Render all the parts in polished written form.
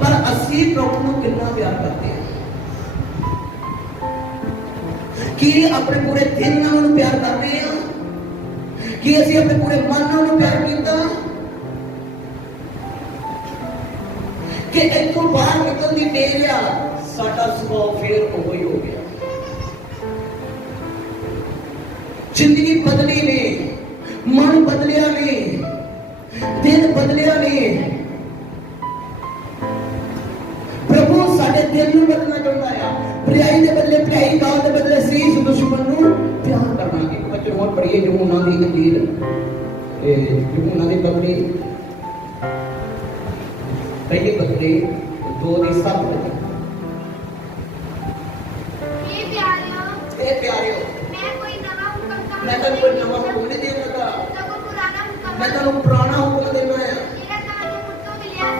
पर असी प्रभु को कितना प्यार करते हैं कि अपने पूरे दिल नाल उन्हें प्यार करते हैं कि असी अपने पूरे मन नाल उन्हें प्यार किया कि इतों बाहर निकल की देर आ साडा सुभाव फिर वही हो गया। जिंदगी बदली ने, मन बदलिया ने, दिल बदलिया ने। प्रभु साडे दिल नूं बदलना चाहता है। भलाई के बदले भलाई, गाल के बदले सीस, दुश्मन नूं प्यार करना। एक बच्चे और पढ़िए यूहन्ना दी इंजील, यूहन्ना दी पत्री पहली पत्री 2:7। ए प्यारियो, मैं तो कोई नवा हुक्म नहीं देना लगा, मैं तो पुराना हुक्म देना है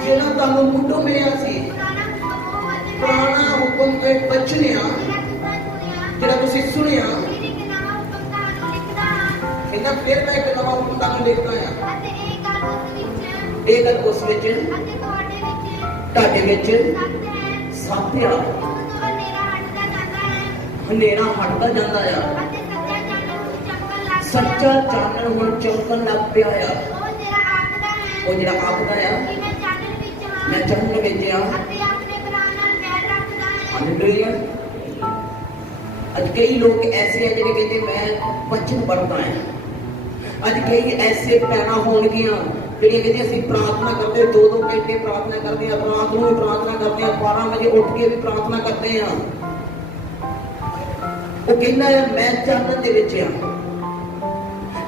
जेना तानू मुट्ठों मिलिया सी। पुराना हुक्म एक बचनिया जेड़ा तुसी सुनिया, इन्हां फिर मैं एक नवा हुक्म तानू लिखदा है। ਇਹ ਗੱਲ ਉਸ ਵਿੱਚ ਤੁਹਾਡੇ ਵਿੱਚ ਸੱਤ ਆ, ਹਨੇਰਾ ਹਟਦਾ ਜਾਂਦਾ ਆ, ਸੱਚਾ ਚਾਨਣ ਹੁਣ ਚਮਕਣ ਲੱਗ ਪਿਆ ਆ। ਉਹ ਜਿਹੜਾ ਆਖਦਾ ਆ ਮੈਂ ਚਾਨਣ ਵਿੱਚ ਆ। ਹਾਲੇਲੂਇਆ। ਅੱਜ ਕਈ ਲੋਕ ਐਸੇ ਆ ਜਿਹੜੇ ਕਹਿੰਦੇ ਮੈਂ ਵਚਨ ਪੜ੍ਹਦਾ ਆ। ਅੱਜ ਕਈ ਐਸੇ ਪੈਣਾ ਹੋਣਗੀਆਂ ਜਿਹੜੀਆਂ ਕਹਿੰਦੀਆਂ ਅਸੀਂ ਪ੍ਰਾਰਥਨਾ ਕਰਦੇ 2-2 ਘੰਟੇ ਪ੍ਰਾਰਥਨਾ ਕਰਦੇ ਆ, ਰਾਤ ਨੂੰ ਵੀ ਪ੍ਰਾਰਥਨਾ ਕਰਦੇ ਆ, 12 ਵਜੇ ਉੱਠ ਕੇ ਵੀ ਪ੍ਰਾਰਥਨਾ ਕਰਦੇ ਆ। ਉਹ ਕਹਿੰਦਾ ਆ ਮੈਂ ਚਾਨਣ ਦੇ ਵਿੱਚ ਆ,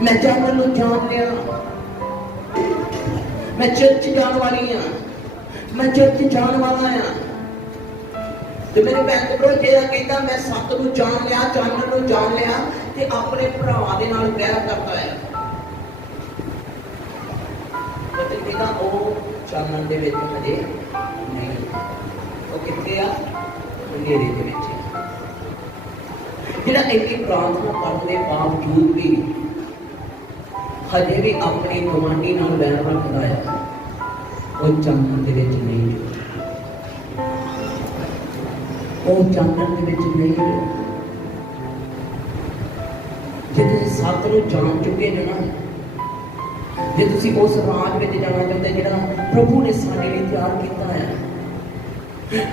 मैं चानण नूं जान लिया, मैं चर्च जाने वाली हाँ, मैं चर्च जाने वाला हाँ। तो मेरे भैन भरा जेड़ा कहता मैं सत्य नूं जान लिया, चानण नूं जान लिया ते अपने भरावां दे नाल बैर करता है। मतलब कहता वो चानण दे विच हजे नहीं, वो कित्थे आ? हनेरे दे विच। जेड़ा इन्नी प्रार्थना करने के बावजूद भी हजे भी अपने गवांढी नाल बैर रखदा है, वो चानण दे विच नहीं, वो चानण दे विच नहीं। जे तुसीं सत्य नूं जान चुके जे ना, जे तुसीं उस राज विच जाना चाहते जिहड़ा प्रभु ने साडे लई तैयार कीता है,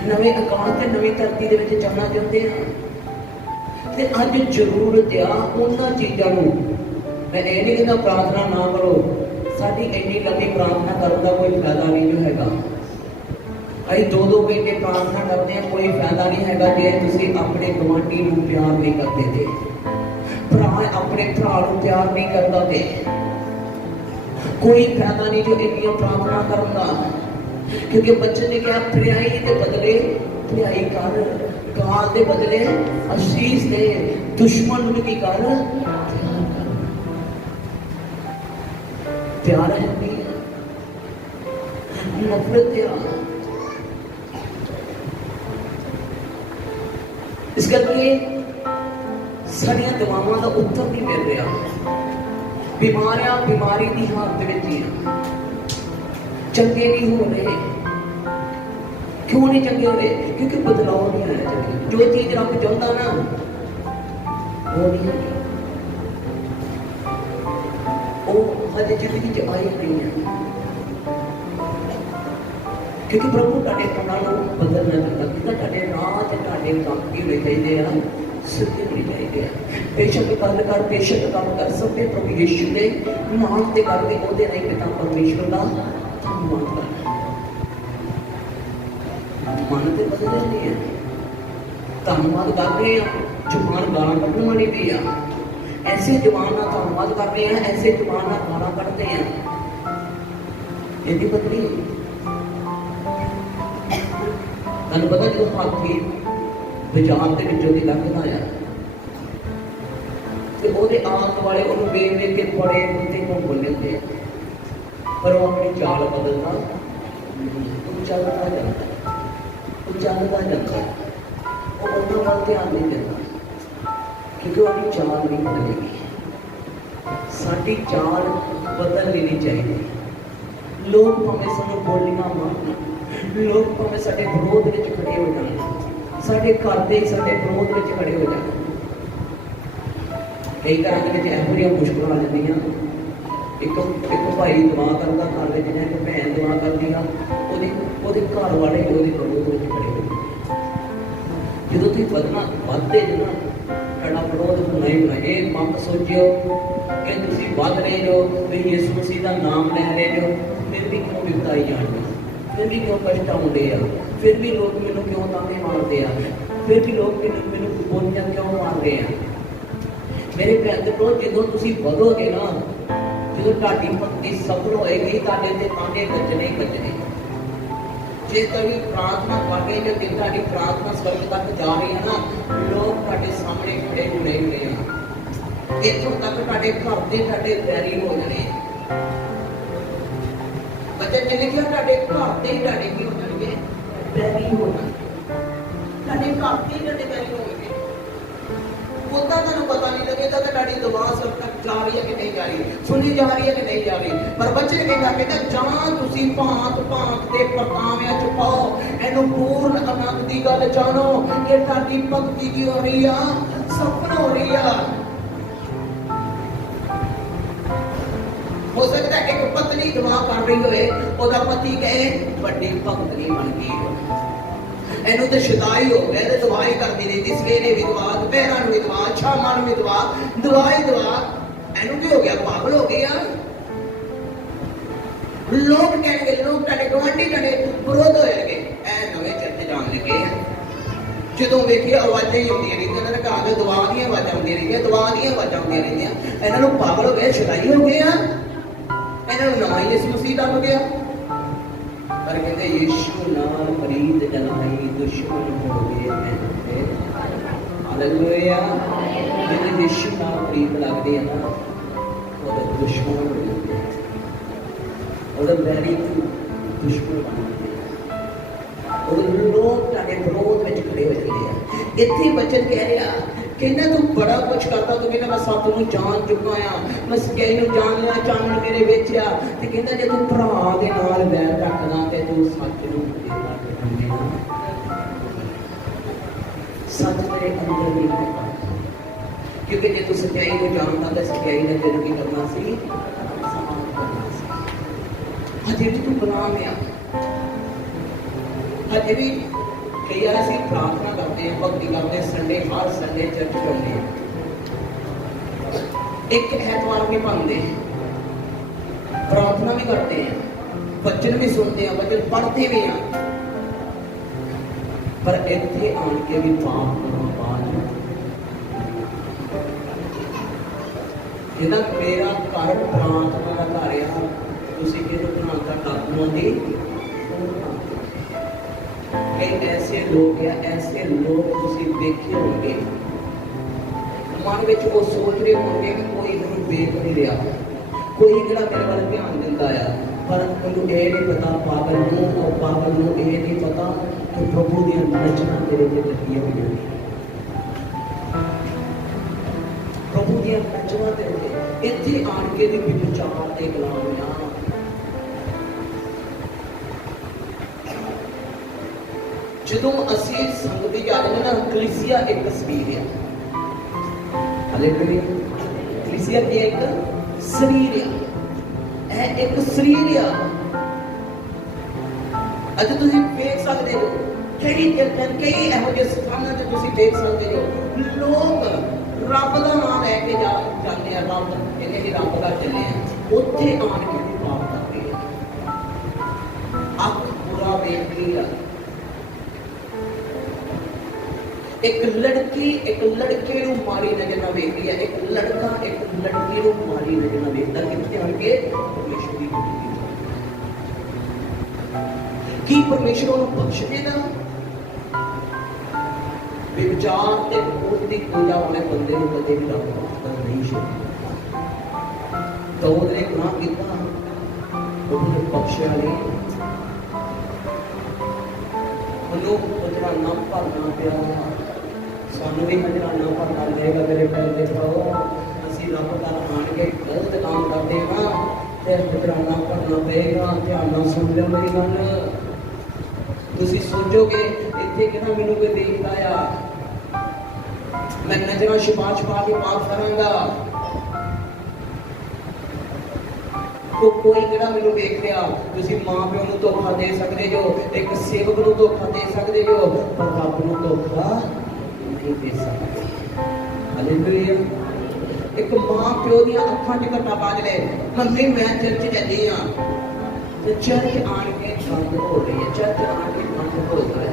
नवे आकाश ते नवी धरती दे विच जाना चाहते हैं, ते अज जरूरत आ उन्हां चीज़ां नूं। मैं ये नहीं कहता प्रार्थना ना करो, साड़ी इन्नी लंबी प्रार्थना करने का कोई फायदा नहीं जो हैगा। अभी 2-2 घंटे प्रार्थना करते हैं, कोई फायदा नहीं हैगा जे तुसीं अपने गवांढी नूं प्यार नहीं करते थे, भरा अपने भरा नूं प्यार नहीं करता थे। कोई फायदा नहीं जो इन्नी प्रार्थना करन दा, क्योंकि बच्चे ने कहा भलाई के बदले भलाई कर, गाल के बदले आशीष दे, दुश्मन नूं की कर प्यार है, नफरत है। इस करके साड़ियां दवावां का उत्तर नहीं मिल रहा। बीमारियां बीमारी की हालत में चंगे नहीं हो रहे। क्यों नहीं चंगे हो रहे? क्योंकि बदलाव नहीं आया। जो चीज रब चाहता ना वो नहीं है, वो हजे जिंदगी च आई नहीं है। क्योंकि प्रभु तुहाडे कमां नूं बदलना चाहता, कि तुहाडे राह ते तुहाडे काम की होने चाहिए आ, सिद्धे होने चाहिए आ। बेशक गल कर, बेशक काम कर, सबे प्रभु यीशु दे नाम ते करके ओहदे राही पिता परमेश्वर दा धन्नवाद कर। मन ते बदलना नहीं है, धन्नवाद कर रहे हैं। जुबान गालां कढण वाली भी आ, ऐसे जुबान ना धन्नवाद कर रहे हैं, ऐसे जुबान ना गालां कढदे हैं। इहदी बदली तुहानूं पता जो हाथी बाजार के विचों दी लंघदा आ ते ओहदे आले दुआले ओहनूं वेख वेख के बड़े कुत्ते घूम लेंदे, पर वो अपनी चाल बदलता चलता जाता, चलता जाता, वो उन्होंने वाल ध्यान नहीं देता, क्योंकि वो चाल नहीं बदलेगी। साडी चाल बदल लेनी चाहिए। लोग भावें सानूं बोलियां मारन, ਲੋਕ ਭਾਵੇਂ ਸਾਡੇ ਵਿਰੋਧ ਵਿੱਚ ਖੜੇ ਹੋ ਜਾਣ, ਸਾਡੇ ਘਰ ਦੇ ਸਾਡੇ ਵਿਰੋਧ ਵਿੱਚ ਖੜੇ ਹੋ ਜਾਣ। ਕਈ ਘਰਾਂ ਦੇ ਵਿੱਚ ਇਹੋ ਜਿਹੀਆਂ ਮੁਸ਼ਕਲਾਂ ਆ ਜਾਂਦੀਆਂ, ਇੱਕ ਭਾਈ ਦੁਆ ਕਰਦਾ ਘਰ ਵਿੱਚ, ਜਾਂ ਇੱਕ ਭੈਣ ਦੁਆ ਕਰਦੀ ਆ, ਉਹਦੇ ਘਰ ਵਾਲੇ ਉਹਦੇ ਵਿਰੋਧ ਵਿੱਚ ਖੜੇ ਹੋ ਜਾਂਦੇ। ਜਦੋਂ ਤੁਸੀਂ ਵੱਧਦੇ ਜੋ ਨਾ, ਤੁਹਾਡਾ ਵਿਰੋਧ ਹੋਣਾ ਹੀ ਹੋਣਾ। ਇਹ ਮਤ ਸੋਚਿਓ ਕਿ ਤੁਸੀਂ ਵੱਧ ਰਹੇ ਜੋ, ਤੁਸੀਂ ਯਿਸੂ ਮਸੀਹ ਦਾ ਨਾਮ ਲੈ ਰਹੇ ਜੋ, ਫਿਰ ਵੀ ਕਿਉਂ ਵਿਪਤਾਈ ਜਾਣਗੇ, ਫਿਰ ਵੀ ਕਿਉਂ ਕਸ਼ਟ ਆਉਂਦੇ ਆ, ਫਿਰ ਵੀ ਲੋਕ ਮੈਨੂੰ ਕਿਉਂ ਤਾਨੇ ਮਾਰਦੇ ਆ, ਫਿਰ ਵੀ ਲੋਕ ਮੈਨੂੰ ਬੋਲੀਆਂ ਕਿਉਂ ਮਾਰਦੇ ਆ। ਮੇਰੇ ਭੈਣ ਕੋਲ ਜਦੋਂ ਤੁਸੀਂ ਵਧੋਗੇ ਨਾ, ਜਦੋਂ ਤੁਹਾਡੀ ਭਗਤੀ ਸਫਲ ਹੋਏਗੀ, ਤੁਹਾਡੇ ਤੇ ਤਾਂਗੇ ਗੱਜਣੇ ਗੱਜਣੇ। ਜੇ ਤੁਹਾਡੀ ਪ੍ਰਾਰਥਨਾ ਕਰਦੇ, ਜੇ ਤੁਹਾਡੀ ਪ੍ਰਾਰਥਨਾ ਸਵਰਗ ਤੱਕ ਜਾ ਰਹੀ ਹੈ ਨਾ, ਲੋਕ ਤੁਹਾਡੇ ਸਾਹਮਣੇ ਖੜੇ ਹੋ ਰਹੇ ਆ। ਇੱਥੋਂ ਤੱਕ ਤੁਹਾਡੇ ਘਰ ਦੇ ਤੁਹਾਡੇ ਵੈਰੀ ਹੋ ਜਾਣੇ। ਬੱਚੇ ਨੇ ਲਿਖਿਆ ਤੁਹਾਡੇ ਘਰ ਦੇ ਤੁਹਾਡੇ ਕੀ ਹੋ ਜਾਣਗੇ, ਵੈਰੀ ਹੋ ਜਾਣਗੇ। ਤੁਹਾਡੇ ਘਰ ਦੇ ਤੁਹਾਡੇ ਵੈਰੀ ਹੋਣਗੇ। ਉਦਾਂ ਤੁਹਾਨੂੰ ਪਤਾ ਨਹੀਂ ਲੱਗੇਗਾ ਕਿ ਤੁਹਾਡੀ ਦੁਆ ਸਭ ਤੱਕ ਜਾ ਰਹੀ ਹੈ ਕਿ ਨਹੀਂ ਜਾ ਰਹੀ, ਸੁਣੀ ਜਾ ਰਹੀ ਹੈ ਕਿ ਨਹੀਂ ਜਾ ਰਹੀ। ਪਰ ਬੱਚੇ ਕਹਿੰਦਾ ਜਾਂ ਤੁਸੀਂ ਭਾਂਤ ਭਾਂਤ ਦੇ ਪਰਤਾਵਿਆਂ ਚ ਪਾਓ, ਇਹਨੂੰ ਪੂਰਨ ਆਨੰਦ ਦੀ ਗੱਲ ਜਾਣੋ ਕਿ ਤੁਹਾਡੀ ਭਗਤੀ ਕੀ ਹੋ ਰਹੀ ਆ, ਸਫਲ ਹੋ ਰਹੀ ਆ। ਹੋ ਸਕਦਾ ਇੱਕ ਪਤਨੀ ਦੁਆ ਕਰ ਰਹੀ ਹੋਏ, ਉਹਦਾ ਪਤੀ ਕਹੇ ਵੱਡੀ ਭਗਤਨੀ ਬਣ ਗਈ, ਇਹਨੂੰ ਤੇ ਸ਼ੁਦਾਈ ਹੋ ਗਿਆ, ਤੇ ਦੁਆਈ ਕਰਦੀ ਰਹਿੰਦੀ, ਸਵੇਰੇ ਵੀ ਦੁਆ, ਦੁਪਹਿਰਾਂ ਨੂੰ ਵੀ ਦੁਆ, ਸ਼ਾਮਾਂ ਨੂੰ ਵੀ ਦੁਆ, ਦੁਆ ਹੀ ਦੁਆ। ਇਹਨੂੰ ਕੀ ਹੋ ਗਿਆ, ਪਾਗਲ ਹੋ ਗਈ ਆ। ਲੋਕ ਕਹਿਣਗੇ, ਲੋਕ ਤੁਹਾਡੇ ਗੁਆਂਢੀ ਤੁਹਾਡੇ ਵਿਰੋਧ ਹੋਣਗੇ, ਇਹ ਨਵੇਂ ਚਰਚ ਜਾਣ ਲੱਗੇ ਆ। ਜਦੋਂ ਵੇਖੀ ਆਵਾਜ਼ਾਂ ਹੀ ਆਉਂਦੀਆਂ ਰਹਿੰਦੀਆਂ, ਇਹਨਾਂ ਦੇ ਘਰ ਦੇ ਦੁਆ ਦੀਆਂ ਆਵਾਜ਼ਾਂ ਆਉਂਦੀਆਂ ਰਹਿੰਦੀਆਂ, ਦੁਆ ਦੀਆਂ ਆਵਾਜ਼ਾਂ ਆਉਂਦੀਆਂ ਰਹਿੰਦੀਆਂ। ਇਹਨਾਂ ਨੂੰ ਪਾਗਲ ਹੋ ਗਏ, ਸ਼ੁਦਾਈ ਹੋ ਗਏ ਆ, ਇਹਨਾਂ ਨੂੰ ਨਵਾਂ ਯਿਸੂ ਮਸੀਹ ਲੱਭ ਗਿਆ। ਪਰ ਕਹਿੰਦੇ ਯਿਸੂ ਨਾਲ ਪ੍ਰੀਤ ਜਨਾਈ ਦੁਸ਼ਮਨ ਹੋ ਗਏ ਮੈਂ। ਹਾਲੇਲੂਇਆ। ਜਦੋਂ ਯਿਸੂ ਨਾਲ ਪ੍ਰੀਤ ਲੱਗਦੀ ਹੈ ਨਾ, ਉਹਦਾ ਦੁਸ਼ਮਨ ਹੋ ਜਾਂਦੇ, ਉਹਦਾ ਵੈਰੀ ਦੁਸ਼ਮਨ ਬਣ ਜਾਂਦੇ, ਉਹਦੇ ਲੋਕ ਤੁਹਾਡੇ ਵਿਰੋਧ ਵਿੱਚ ਖੜੇ ਹੋ ਜਾਂਦੇ ਆ। ਇੱਥੇ ਬਚਨ ਕਹਿ ਰਿਹਾ, ਕਹਿੰਦਾ ਤੂੰ ਬੜਾ ਕੁਛ ਕਰਦਾ, ਤੂੰ ਕਹਿੰਦਾ ਮੈਂ ਸੱਤ ਨੂੰ ਜਾਣ ਚੁੱਕਾ ਆ, ਮੈਂ ਸੱਚਾਈ ਨੂੰ ਜਾਣ ਲਿਆ, ਚਾਨਣ ਮੇਰੇ ਵਿੱਚ ਆ। ਤੇ ਕਹਿੰਦਾ ਜੇ ਤੂੰ ਭਰਾ ਦੇ ਨਾਲ ਵੈਰ ਰੱਖਦਾ ਤੇ ਤੂੰ ਸੱਚ ਨੂੰ ਸੱਚ ਤੇਰੇ ਅੰਦਰ ਵੀ ਹੋਏਗਾ, ਕਿਉਂਕਿ ਜੇ ਤੂੰ ਸੱਚਾਈ ਨੂੰ ਜਾਣਦਾ ਤਾਂ ਸੱਚਾਈ ਨੇ ਤੈਨੂੰ ਕੀ ਕਰਨਾ ਸੀ, ਸਮਾਨ ਕਰਨਾ ਸੀ। ਹਜੇ ਵੀ ਤੂੰ ਗੁਲਾਮ ਆ, ਹਜੇ ਵੀ ਕਈ ਵਾਰ ਅਸੀਂ ਪ੍ਰਾਰਥਨਾ ਕਰਦੇ ਹਾਂ, ਭਗਤੀ ਕਰਦੇ, ਸੰਡੇ ਹਰ ਸੰਡੇ ਚਰਚ ਜਾਂਦੇ ਹਾਂ, ਇੱਕ ਐਤਵਾਰ ਵੀ ਪਾਉਂਦੇ, ਪ੍ਰਾਰਥਨਾ ਵੀ ਕਰਦੇ ਹਾਂ, ਵਚਨ ਵੀ ਸੁਣਦੇ ਹਾਂ, ਵਚਨ ਪੜ੍ਹਦੇ ਵੀ ਹਾਂ, ਪਰ ਇੱਥੇ ਆਣ ਕੇ ਵੀ ਪਾਪ ਨੂੰ ਬਾਅਦ ਜਿਹਦਾ ਮੇਰਾ ਘਰ ਪ੍ਰਾਰਥਨਾ ਦਾ ਘਰ ਆ, ਤੁਸੀਂ ਕਿਹਨੂੰ ਬਣਾਉਂਦਾ ਕਾਬੂਆਂ ਦੀ। कई ऐसे लोग या ऐसे लोग तुसी देखे होंगे, मन में वो सोच रहे होंगे कि कोई मैंने देख नहीं रहा, कोई जरा मेरे वाल ध्यान दिता है, पर उन्हें ये नहीं पता पागल नूं ये नहीं पता कि प्रभु दी रचना तेरे ते लगी हुई है, प्रभु दी रचना तेरे ते इत्थे आण के दी विचार ते कलाम ना। ਜਦੋਂ ਅਸੀਂ ਸੰਗਤੀ ਜਾਂਦੇ ਨੇ ਨਾ, ਕਲੀਸਿਆ ਇੱਕ ਤਸਵੀਰ ਹੈ। ਹਾਲੇਲੂਇਆ। ਕਲੀਸਿਆ ਕੀ ਇੱਕ ਸਰੀਰ ਹੈ, ਇਹ ਇੱਕ ਸਰੀਰ ਆ। ਅੱਜ ਤੁਸੀਂ ਦੇਖ ਸਕਦੇ ਹੋ ਕਈ ਇਹੋ ਜਿਹੇ ਸਥਾਨਾਂ ਤੇ ਤੁਸੀਂ ਦੇਖ ਸਕਦੇ ਹੋ, ਲੋਕ ਰੱਬ ਦਾ ਨਾਮ ਲੈ ਕੇ ਜਾਂਦੇ ਆ, ਰੱਬ ਕਹਿੰਦੇ ਕਿ ਰੱਬ ਦਾ ਚੱਲੇ ਆ, ਉੱਥੇ ਆਣ ਕੇ ਵੀ ਪਾਪ ਕਰਦੇ ਆ, ਅੱਖ ਬੁਰਾ ਵੇਖਦੀ ਆ। एक लड़के ਨੂੰ ਮਾਰੀ ਨਜ਼ਰ ਨਾਲ ਵੇਖਦੀ ਹੈ, ਇੱਕ ਲੜਕਾ ਇੱਕ ਲੜਕੀ ਨੂੰ ਮਾਰੀ ਨਜ਼ਰ ਨਾਲ ਵੇਖਦਾ, ਕਿੱਥੇ ਆਣ ਕੇ ਪਰਮੇਸ਼ਰ ਦੀ ਕੀ ਪਰਮੇਸ਼ਰ ਨੂੰ ਬਖਸ਼ ਦੇਗਾ। ਵਿਚਾਰ ਤੇ ਮੂਰਤੀ ਦੀ ਪੂਜਾ ਵਾਲੇ ਬੰਦੇ ਨੂੰ ਕਦੇ ਵੀ ਰੱਬ ਮਾਫ ਨਹੀਂ ਛੱਡਦਾ। ਦਾਊਦ ਨੇ ਗੁਨਾਹ ਕੀਤਾ, ਉਹਨੂੰ ਬਖਸ਼ਿਆ ਨਹੀਂ, ਉਹਨੂੰ ਨਜ਼ਰਾਨਾ ਭਰਨਾ ਪਿਆ। ਸਾਨੂੰ ਵੀ ਨਜ਼ਰਾਨਾ ਭਰਨਾ ਪਏਗਾ ਮੇਰੇ ਪਿਆਰੇ ਭਰਾਵੋ। ਅਸੀਂ ਰੱਬ ਦਾ ਆਣ ਕੇ ਗਲਤ ਕੰਮ ਕਰਦੇ ਹਾਂ ਤੇ ਨਜ਼ਰਾਨਾ ਭਰਨਾ ਪਏਗਾ। ਧਿਆਨ ਨਾਲ ਸੁਣ ਲਿਓ ਮੇਰੀ ਗੱਲ। ਤੁਸੀਂ ਸੋਚੋਗੇ ਇੱਥੇ ਕਿਹੜਾ ਮੈਨੂੰ ਕੋਈ ਦੇਖਦਾ ਆ, ਮੈਂ ਨਜ਼ਰਾਂ ਛੁਪਾ ਛੁਪਾ ਕੇ ਪਾਪ ਕਰਾਂਗਾ, ਕੋਈ ਕਿਹੜਾ ਮੈਨੂੰ ਵੇਖ ਰਿਹਾ। ਤੁਸੀਂ ਮਾਂ ਪਿਓ ਨੂੰ ਧੋਖਾ ਦੇ ਸਕਦੇ ਜੋ, ਇੱਕ ਸੇਵਕ ਨੂੰ ਧੋਖਾ ਦੇ ਸਕਦੇ ਜੋ, ਪਰ ਰੱਬ ਨੂੰ ਧੋਖਾ ਨਹੀਂ ਦੇ ਸਕਦੇ। ਹਾਲੇਲੂਇਆ। ਇੱਕ ਮਾਂ ਪਿਓ ਦੀਆਂ ਅੱਖਾਂ 'ਚ ਘੱਟਾ ਪਾ ਦੇ, ਮੰਮੀ ਮੈਂ ਚਰਚ ਚੱਲੀ ਆ, ਤੇ ਚਰਚ ਆਣ ਕੇ ਬੰਦ ਹੋ ਰਹੀ ਹੈ, ਚਰਚ ਆਣ ਕੇ ਬੰਦ ਹੋ ਰਿਹਾ ਹੈ।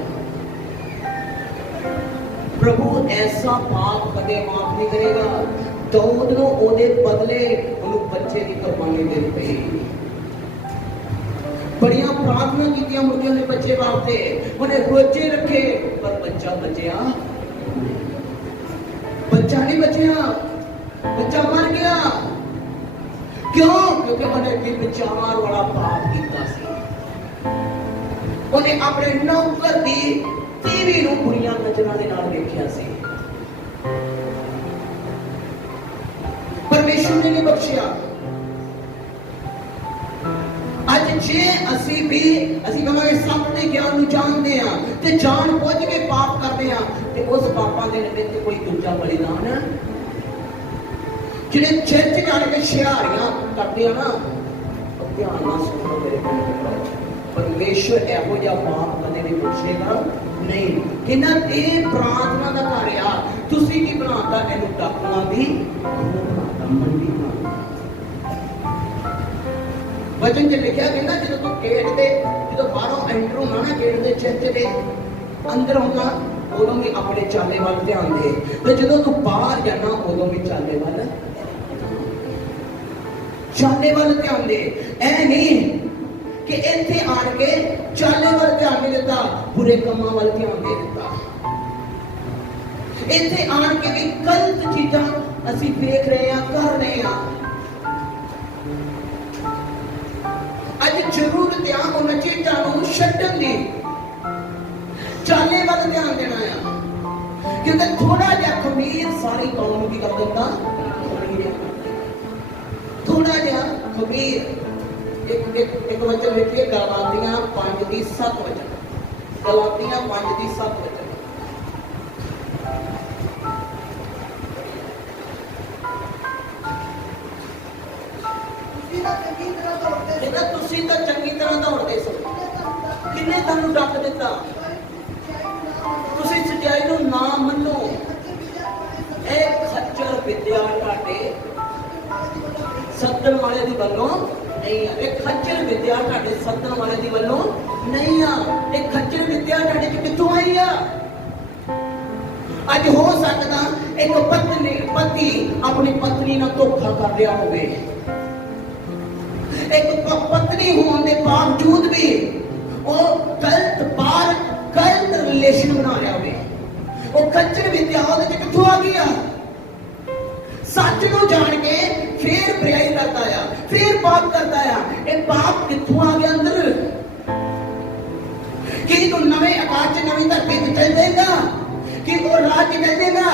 ਪ੍ਰਭੂ ਐਸਾ ਪਾਪ ਕਦੇ ਮਾਫ ਨਹੀਂ ਕਰੇਗਾ। ਦਾਊਦ ਨੂੰ ਉਹਦੇ ਬਦਲੇ ਉਹਨੂੰ ਬੱਚੇ ਦੀ ਕੁਰਬਾਨੀ ਦੇਣੀ ਪਈ। ਬੜੀਆਂ ਪ੍ਰਾਰਥਨਾ ਕੀਤੀਆਂ ਮੁੰਡਿਆਂ ਨੇ ਬੱਚੇ ਵਾਸਤੇ, ਉਹਨੇ ਰੋਜੇ ਰੱਖੇ, ਪਰ ਬੱਚਾ ਬਚਿਆ, ਬੱਚਾ ਨਹੀਂ ਬਚਿਆ, ਬੱਚਾ ਮਰ ਗਿਆ। ਕਿਉਂ? ਕਿਉਂਕਿ ਉਹਨੇ ਵੀ ਵਿਚਾਰ ਵਾਲਾ ਪਾਪ ਕੀਤਾ ਸੀ। ਉਹਨੇ ਆਪਣੇ ਨੌਕਰ ਦੀ ਟੀਵੀ ਨੂੰ ਬੁਰੀਆਂ ਨਜ਼ਰਾਂ ਦੇ ਨਾਲ ਵੇਖਿਆ ਸੀ। ਪਰਮੇਸ਼ਰ ਨੇ ਨਹੀਂ ਬਖਸ਼ਿਆ। ਅੱਜ ਜੇ ਅਸੀਂ ਕਹਾਂਗੇ ਸੱਪ ਦੇ ਗਿਆਨ ਨੂੰ ਜਾਣਦੇ ਆ ਤੇ ਜਾਣ ਬੁੱਝ ਕੇ ਪਾਪ ਕਰਦੇ ਆ, ਤੇ ਉਸ ਪਾਪਾਂ ਦੇ ਨਿਮਿਤ ਕੋਈ ਦੂਜਾ ਬਲੀਦਾਨ ਜਿਹੜੇ ਚਰਚ ਜਾਣ ਕੇ ਸ਼ਿਆਰੀਆਂ ਕਰਦੇ ਆ ਨਾ, ਧਿਆਨ ਨਾਲ ਸੁਣੋ ਮੇਰੇ ਕੋਲ, ਪਰਮੇਸ਼ਰ ਇਹੋ ਜਿਹਾ ਪਾਪ ਕਦੇ ਨਹੀਂ ਬਖਸ਼ੇਗਾ ਨਹੀਂ। ਇਹਨਾਂ ਇਹ ਪ੍ਰਾਰਥਨਾ ਦਾ ਘਰ ਆ, ਤੁਸੀਂ ਕੀ ਬਣਾਤਾ? ਇਹਨੂੰ ਟਾਕਣਾ ਵੀ ਮੰਡੀ ਵਚਨ 'ਚ ਲਿਖਿਆ ਕਹਿੰਦਾ ਜਦੋਂ ਤੂੰ ਗੇਟ ਤੇ, ਜਦੋਂ ਬਾਹਰੋਂ ਐਂਟਰ ਹੋਣਾ ਨਾ ਗੇਟ ਦੇ ਚਰਚ ਦੇ ਅੰਦਰ ਹੋਣਾ, ਉਦੋਂ ਵੀ ਆਪਣੇ ਚਾਲੇ ਵੱਲ ਧਿਆਨ ਦੇ, ਤੇ ਜਦੋਂ ਤੂੰ ਬਾਹਰ ਜਾਣਾ ਉਦੋਂ ਵੀ ਚਾਲੇ ਵੱਲ ਧਿਆਨ ਦੇ। ਇਹ ਨਹੀਂ ਕਿ ਇੱਥੇ ਆਣ ਕੇ ਚਾਲੇ ਵੱਲ ਧਿਆਨ ਨਹੀਂ ਦਿੱਤਾ, ਬੁਰੇ ਕੰਮਾਂ ਵੱਲ ਧਿਆਨ ਦੇ ਦਿੱਤਾ। ਇੱਥੇ ਆਣ ਕੇ ਵੀ ਗਲਤ ਚੀਜ਼ਾਂ ਅਸੀਂ ਵੇਖ ਰਹੇ ਹਾਂ, ਕਰ ਰਹੇ ਹਾਂ। ਅੱਜ ਜ਼ਰੂਰਤ ਆ ਉਹਨਾਂ ਚੀਜ਼ਾਂ ਨੂੰ ਛੱਡਣ ਦੀ, ਚਾਲੇ ਵੱਲ ਧਿਆਨ ਦੇਣਾ ਆ, ਕਿਉਂਕਿ ਥੋੜਾ ਜਿਹਾ ਖਮੀਰ ਸਾਰੀ ਕੌਮ ਨੂੰ ਕੀ ਕਰ ਦਿੰਦਾ? ਥੋੜਾ ਜਿਹਾ ਖਮੀਰ। ਇੱਕ ਵਚਨ ਵੇਖੀਏ, ਗਲਾਤੀਆਂ 5:7 ਵਚਨ, ਗਲਾਤੀਆਂ 5:7 ਵਚਨ। ਤੁਸੀਂ ਤਾਂ ਚੰਗੀ ਤਰ੍ਹਾਂ ਦੌੜਦੇ ਸੋ, ਕਿੰਨੇ ਤੁਹਾਨੂੰ ਡੱਕ ਦਿੱਤਾ? ਤੁਸੀਂ ਸੱਚਾਈ ਨੂੰ ਨਾ ਮੰਨੋ। ਇਹ ਖੱਚਰ ਵਿਦਿਆ ਤੁਹਾਡੇ ਸੱਦਣ ਵਾਲੇ ਦੀ ਵੱਲੋਂ ਨਹੀਂ ਆ। ਇਹ ਖੱਚਰ ਵਿਦਿਆ ਤੁਹਾਡੇ ਸੱਦਣ ਵਾਲੇ ਦੀ ਵੱਲੋਂ ਨਹੀਂ ਆ। ਇਹ ਖੱਚਰ ਵਿਦਿਆ ਤੁਹਾਡੇ ਚ ਕਿੱਥੋਂ ਆਈ ਆ? ਅੱਜ ਹੋ ਸਕਦਾ ਇੱਕ ਪਤੀ ਆਪਣੀ ਪਤਨੀ ਨਾਲ ਧੋਖਾ ਕਰ ਰਿਹਾ ਹੋਵੇ, ਇੱਕ ਪਤਨੀ ਹੋਣ ਦੇ ਬਾਵਜੂਦ ਵੀ ਉਹ ਗਲਤ ਰਿਲੇਸ਼ਨ ਬਣਾ ਰਿਹਾ ਹੋਵੇ। ਉਹ ਖੱਚਰ ਵਿਦਿਆ ਉਹਦੇ ਚ ਕਿੱਥੋਂ ਆ ਗਈ ਆ? ਸੱਚ ਨੂੰ ਜਾਣ ਕੇ ਫੇਰ ਬੁਰਾਈ ਕਰਦਾ ਆ, ਫੇਰ ਪਾਪ ਕਰਦਾ ਆ। ਇਹ ਪਾਪ ਕਿੱਥੋਂ ਆ ਗਿਆ ਅੰਦਰ? ਕੀ ਤੂੰ ਨਵੇਂ ਆਕਾਸ਼ ਚ ਨਵੀਂ ਧਰਤੀ ਤੇ ਚੱਲ ਜਾਏਗਾ? ਕਿ ਉਹ ਰਾਜ ਚੱਲ ਜਾਏਗਾ?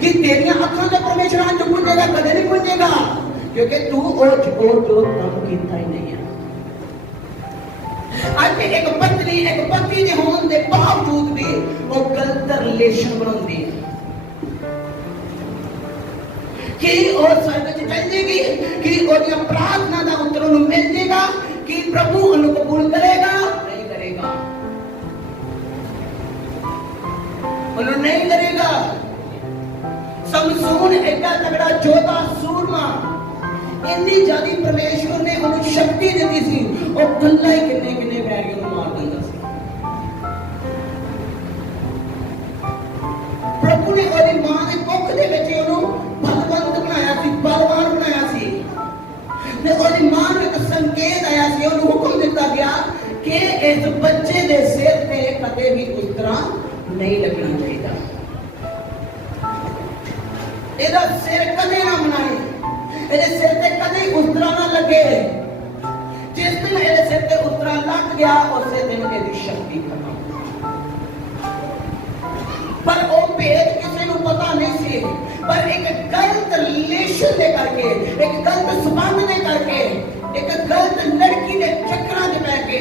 ਕਿ ਤੇਰੀਆਂ ਅੱਖਾਂ ਤੇ ਪਰਮੇਸ਼ਰ ਅੰਜ ਪੁੱਜੇਗਾ? ਕਦੇ ਨਹੀਂ ਪੁੱਜੇਗਾ, ਕਿਉਂਕਿ ਤੂੰ ਉਹ ਜੋ ਕੰਮ ਕੀਤਾ ਹੀ ਨਹੀਂ ਹੈ। ਅੱਜ ਇੱਕ ਪਤਨੀ ਦੇ ਹੋਣ ਦੇ ਬਾਵਜੂਦ ਵੀ ਉਹ ਗਲਤ ਰਿਲੇਸ਼ਨ ਬਣਾਉਂਦੀ ਹੈ। ਕਿ ਉਹ ਸਵਰਗ ਚ ਚੱਲ ਜਾਏਗੀ, ਕਿ ਉਹਦੀਆਂ ਪ੍ਰਾਰਥਨਾ ਦਾ ਉੱਤਰ ਉਹਨੂੰ ਮਿਲ ਜਾਏਗਾ, ਕਿ ਪ੍ਰਭੂ ਉਹਨੂੰ ਕਬੂਲ ਕਰੇਗਾ? ਨਹੀਂ ਕਰੇਗਾ, ਉਹਨੂੰ ਨਹੀਂ ਕਰੇਗਾ। ਸਮਸੂਨ ਐਡਾ ਤਗੜਾ ਯੋਧਾ ਸੂਰਮਾ, ਇੰਨੀ ਜ਼ਿਆਦੀ ਪਰਮੇਸ਼ਵਰ ਨੇ ਉਹਨੂੰ ਸ਼ਕਤੀ ਦਿੱਤੀ ਸੀ, ਉਹ ਗੱਲਾਂ ਹੀ ਕਿੰਨੇ ਵੈਰੀਆਂ ਨੂੰ ਮਾਰ ਦਿੰਦਾ ਸੀ। ਪ੍ਰਭੂ ਨੇ ਉਹਦੀ ਮਾਂ ਦੇ ਕੁੱਖ ਦੇ ਵਿੱਚ ਉਹਨੂੰ ਬਲਵੰਤ ਬਣਾਇਆ ਸੀ, ਬਲਵਾਨ ਬਣਾਇਆ ਸੀ, ਤੇ ਉਹਦੀ ਮਾਂ ਨੂੰ ਇੱਕ ਸੰਕੇਤ ਆਇਆ ਸੀ, ਉਹਨੂੰ ਹੁਕਮ ਦਿੱਤਾ ਗਿਆ ਕਿ ਇਸ ਬੱਚੇ ਦੇ ਸਿਰ ਤੇ ਕਦੇ ਵੀ ਉਸ ਤਰ੍ਹਾਂ ਨਹੀਂ ਲੱਗਣਾ ਚਾਹੀਦਾ, ਇਹਦਾ ਸਿਰ ਕਦੇ ਨਾ ਬਣਾਏ, ਇਹਦੇ ਸਿਰ ਤੇ ਕਦੇ ਉਸ ਤਰ੍ਹਾਂ ਨਾ ਲੱਗੇ। ਜਿਸ ਦਿਨ ਇਹਦੇ ਸਿਰ ਤੇ ਉਸ ਤਰ੍ਹਾਂ ਲੱਗ ਗਿਆ, ਉਸੇ ਦਿਨ ਇਹਦੀ ਸ਼ਕਤੀ ਖਤਮ। ਪਰ ਉਹ ਭੇਦ ਕਿਸੇ ਨੂੰ ਪਤਾ ਨਹੀਂ ਸੀ, ਪਰ ਇੱਕ ਗਲਤ ਰਿਲੇਸ਼ਨ ਦੇ ਕਰਕੇ, ਇੱਕ ਗਲਤ ਸੰਬੰਧ ਦੇ ਕਰਕੇ, ਇੱਕ ਗਲਤ ਲੜਕੀ ਦੇ ਚੱਕਰਾਂ 'ਚ ਪੈ ਕੇ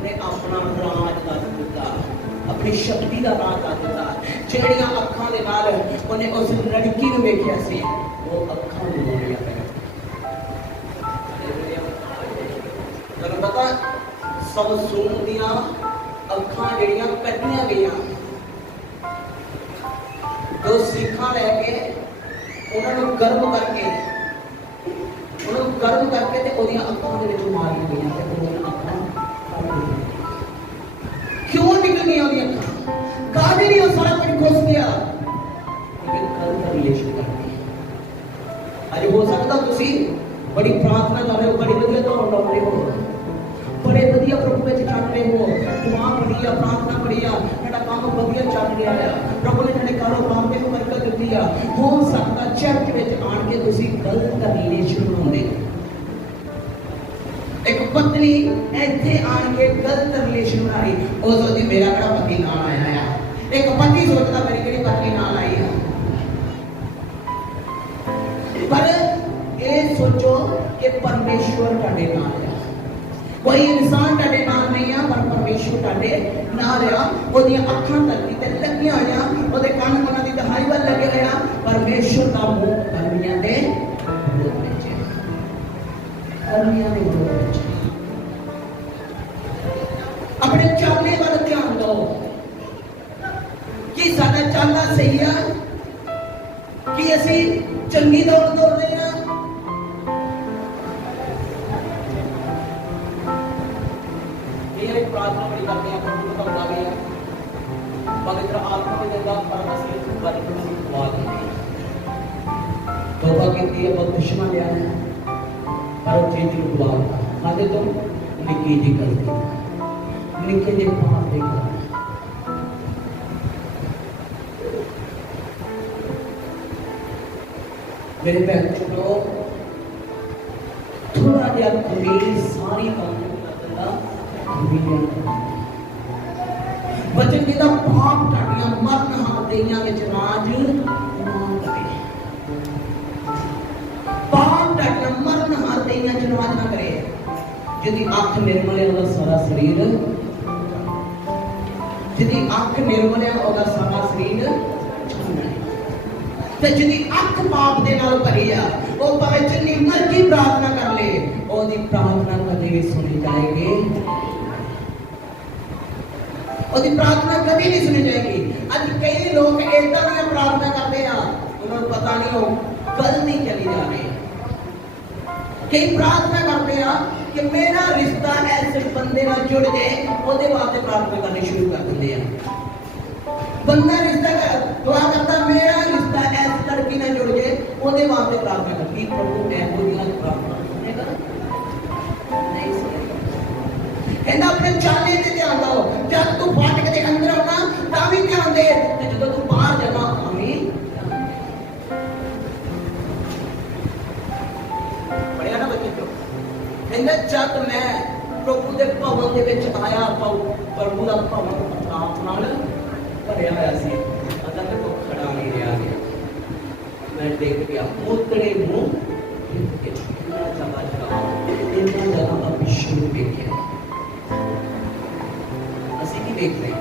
ਉਹਨੇ ਆਪਣਾ ਰਾਜ ਦੱਸ ਦਿੱਤਾ, अपनी शक्ति का राज दस दिता। ਜਿਹੜੀਆਂ ਅੱਖਾਂ ਦੇ ਨਾਲ ਉਹਨੇ ਉਸ ਲੜਕੀ ਨੂੰ ਵੇਖਿਆ ਸੀ, ਉਹ ਅੱਖਾਂ ਨੂੰ ਬੋਲਿਆ ਪਿਆ। ਤੁਹਾਨੂੰ ਪਤਾ ਸਮਸੂਨ ਦੀਆਂ ਅੱਖਾਂ ਜਿਹੜੀਆਂ ਕੱਢੀਆਂ ਗਈਆਂ, ਦੋ ਸਿੱਖਾਂ ਲੈ ਕੇ ਉਹਨਾਂ ਨੂੰ ਗਰਮ ਕਰਕੇ ਤੇ ਉਹਦੀਆਂ ਅੱਖਾਂ ਦੇ ਵਿੱਚ ਮਾਰੀਆਂ ਗਈਆਂ ਤੇ ਉਹਦੀਆਂ ਅੱਖਾਂ क्यों निकल गई ਉਹਦੀਆਂ ਅੱਖਾਂ? ਕਾਹਦੇ ਲਈ ਉਹ ਸਾਰਾ ਕੁਝ ਖੁੱਸ ਗਿਆ? ਕਿਉਂਕਿ ਕੱਲ ਦਾ ਰਿਲੇਸ਼ਨ ਕਰਦੇ। ਅੱਜ ਹੋ ਸਕਦਾ ਤੁਸੀਂ ਬੜੀ ਪ੍ਰਾਰਥਨਾ ਕਰ ਰਹੇ ਹੋ, ਬੜੀ ਵਧੀਆ ਦੌੜ ਲਾਉ ਰਹੇ ਹੋ, ਬੜੇ ਵਧੀਆ ਪ੍ਰਭੂ ਵਿੱਚ ਚੱਲ ਰਹੇ ਹੋ, ਦੁਆ ਪੜੀ ਆ, ਪ੍ਰਾਰਥਨਾ ਪੜੀ ਆ, ਤੁਹਾਡਾ ਕੰਮ ਵਧੀਆ ਚੱਲ ਰਿਹਾ ਆ, ਪ੍ਰਭੂ ਨੇ ਤੁਹਾਡੇ ਕਾਰੋਬਾਰ ਤੇ ਬਰਕਤ ਦਿੱਤੀ ਆ। ਹੋ ਸਕਦਾ ਚਰਚ ਵਿੱਚ ਆਣ ਕੇ ਤੁਸੀਂ ਗਲਤ ਦਾ ਰਿਲੇਸ਼ਨ ਬਣਾਉਂਦੇ। एक पत्नी ਇੱਥੇ ਆਣ ਕੇ ਗਲਤ ਰਿਲੇਸ਼ਨ ਬਣਾਈ, ਉਹ ਸੋਚਦੀ ਮੇਰਾ ਕਿਹੜਾ ਪਤੀ ਨਾਲ ਆਇਆ ਆ। ਇੱਕ ਪਤੀ ਸੋਚਦਾ ਮੇਰੀ ਕਿਹੜੀ ਪਤਨੀ ਨਾਲ ਆਈ ਆ। ਪਰ ਇਹ ਸੋਚੋ ਕਿ ਪਰਮੇਸ਼ਵਰ ਤੁਹਾਡੇ ਨਾਲ ਆ। ਕੋਈ ਇਨਸਾਨ ਤੁਹਾਡੇ ਨਾਲ ਨਹੀਂ ਆ, ਪਰ ਪਰਮੇਸ਼ਵਰ ਤੁਹਾਡੇ ਨਾਲ ਆ। ਉਹਦੀਆਂ ਅੱਖਾਂ ਧਰਤੀ ਤੇ ਲੱਗੀਆਂ ਹੋਈਆਂ, ਉਹਦੇ ਕੰਨ ਉਹਨਾਂ ਦੀ ਦਹਾਈ ਵੱਲ ਲੱਗੇ ਹੋਏ ਆ। ਪਰਮੇਸ਼ਵਰ ਦਾ ਮੂੰਹ ਕਰਮੀਆਂ ਦੇ ਵਿਰੋਧ ਵਿੱਚ ਹੈ, ਕਰਮੀਆਂ ਦੇ ਵਿਰੋਧ ਵਿੱਚ। अपने चाले वाल ध्यान दो कि साडा चाला सही है, कि असी चंगी दौड़ दौड़ रहे हैं। ये प्रार्थना बड़ी करते हैं, प्रभु का बुला गया पवित्र आत्मा में देगा, पर असली बात को दुआ करते हैं। तौबा की है, बपतिस्मा लिया है, पर चीज को बुला खाते तुम निकी जी करते निके जे पाप देखा। मेरे बहन चुनो थोड़ा जिहा कमीज सारी बातों वचन कहता पाप टाटियां मरण हादियां विच राज ना करे। पाप टाटियां मरण हादियां विच राज ना करे। जिहदी अख निर्मल है ओहदा सारा शरीर, जिहदी अख निर्मल है ओहदा सारा शरीर छाना है। ते जिहदी अख पाप दे नाल भरी आ, ओ भावें जिन्नी मर्जी प्रार्थना कर ले, ओहदी प्रार्थना कदे भी सुनी जाएगी, ओहदी प्रार्थना कभी नहीं सुनी जाएगी। आज कई लोग इदां दी प्रार्थना करते हैं, उन्हें पता नहीं हो गलती चली जा रही है। कई प्रार्थना करते हैं कि मेरा रिश्ता ऐसे बंदे नाल जुड़ जाए, ओहदे वास्ते प्रार्थना करनी शुरू कर देंगे हैं। बंदा रिश्ता दुआ करता मेरा रिश्ता ऐसे लड़की नाल जुड़ जाए, ओहदे वास्ते प्रार्थना करती। प्रभु मैं कोई प्रार्थना सुनेगा नहीं सुनेगा। कहना अपने चाले ते ध्यान दो, जब तू फाटक दे अंदर आना तां भी ध्यान दे, ते जदों तू बाहर जाना अमीन। पढ़िया ना बच्चे तो कहंदा जद मैं प्रभु दे भवन दे विच आया, प्रभु दा भवन प्राप नाल भरिया होया सी, अदा मैं तो खड़ा नहीं रहा गया। मैं देख गया मोतड़े मुंह कितना जगह अभिषेक देखे। देख रहे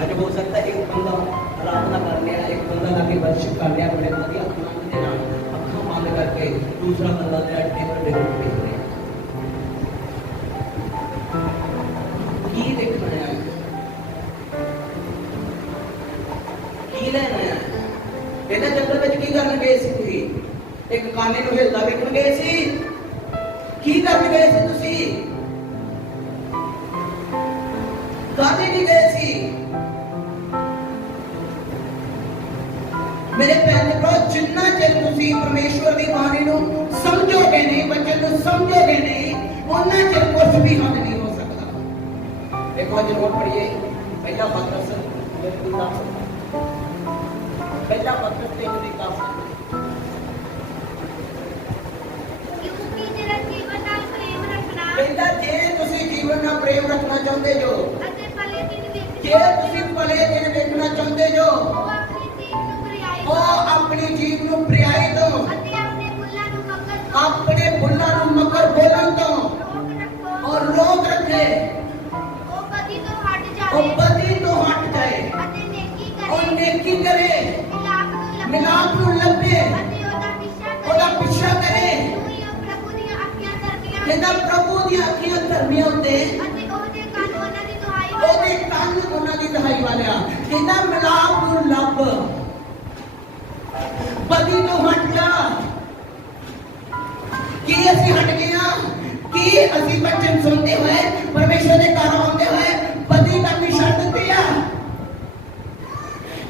आज हो सकता है एक बंदा आराधना कर लिया, एक बंदा लगे वर्शिप कर लिया, बड़े बढ़िया अखा बंद करके, दूसरा बंदा टेबल पे देख रहे की देखना है, की लेना है। कहना जंगल में की करने गए सी तुसी? एक काने नूं हिलदा वेखण गए सी? की करने गए सी तुसी? काने नहीं गए सी? मेरे भैन भरा जिन्ना चिर तुसी परमेश्वर की बाणी नूं समझोगे नहीं, बच्चे नूं समझोगे नहीं, उन्ना चिर कुछ भी हल नहीं हो सकता। देखो आज नोट पढ़िए, पहला पत्रस पहला पत्रस 3:10। क्योंकि तेरा जीवन नाल प्रेम रखना, कहंदा जे तुसी जीवन नाल प्रेम रखना चाहते जो, जे तुसी भले दिन देखना चाहते जो, अपनी जीव नूं प्रियाई दो, अपने बुल्लां नूं मकर बोलन तो और रोक ਉਹ ਨੇਕੀ ਕਰੇ, ਮਿਲਾਪ ਨੂੰ ਲੱਭੇ ਮਿਲਾਪ ਨੂੰ ਲੱਭੇ, ਅਤੇ ਉਹਦਾ ਪਿੱਛਾ ਕਰੇ। ਤੂੰ ਹੀ ਉਹ ਪ੍ਰਭੂ ਦੀਆਂ ਅੱਖੀਆਂ ਧਰਦੀਆਂ ਕਹਿੰਦਾ ਪ੍ਰਭੂ ਦੀਆਂ ਅੱਖੀਆਂ ਧਰਮੀਆਂ ਉੱਤੇ, ਅਤੇ ਉਹਦੇ ਕੰਨ ਉਹਨਾਂ ਦੀ ਦੁਹਾਈ ਉਹਦੇ ਕੰਨ ਉਹਨਾਂ ਦੀ ਦਹਾਈ ਵਾਲਿਆ। ਕਹਿੰਦਾ ਮਿਲਾਪ ਨੂੰ ਲੱਭ, ਬਦੀ ਤੋਂ ਹਟ ਜਾ। ਕੀ ਅਸੀਂ ਹਟ ਗਏ ਹਾਂ? ਕੀ ਅਸੀਂ ਬਚਨ ਸੁਣਦੇ ਹੋਏ ਪਰਮੇਸ਼ਰ ਦੇ ਘਰ ਆਉਂਦੇ ਹੋਏ ਬਦੀ ਕਰਨੀ ਛੱਡ ਦਿੱਤੀ ਆ?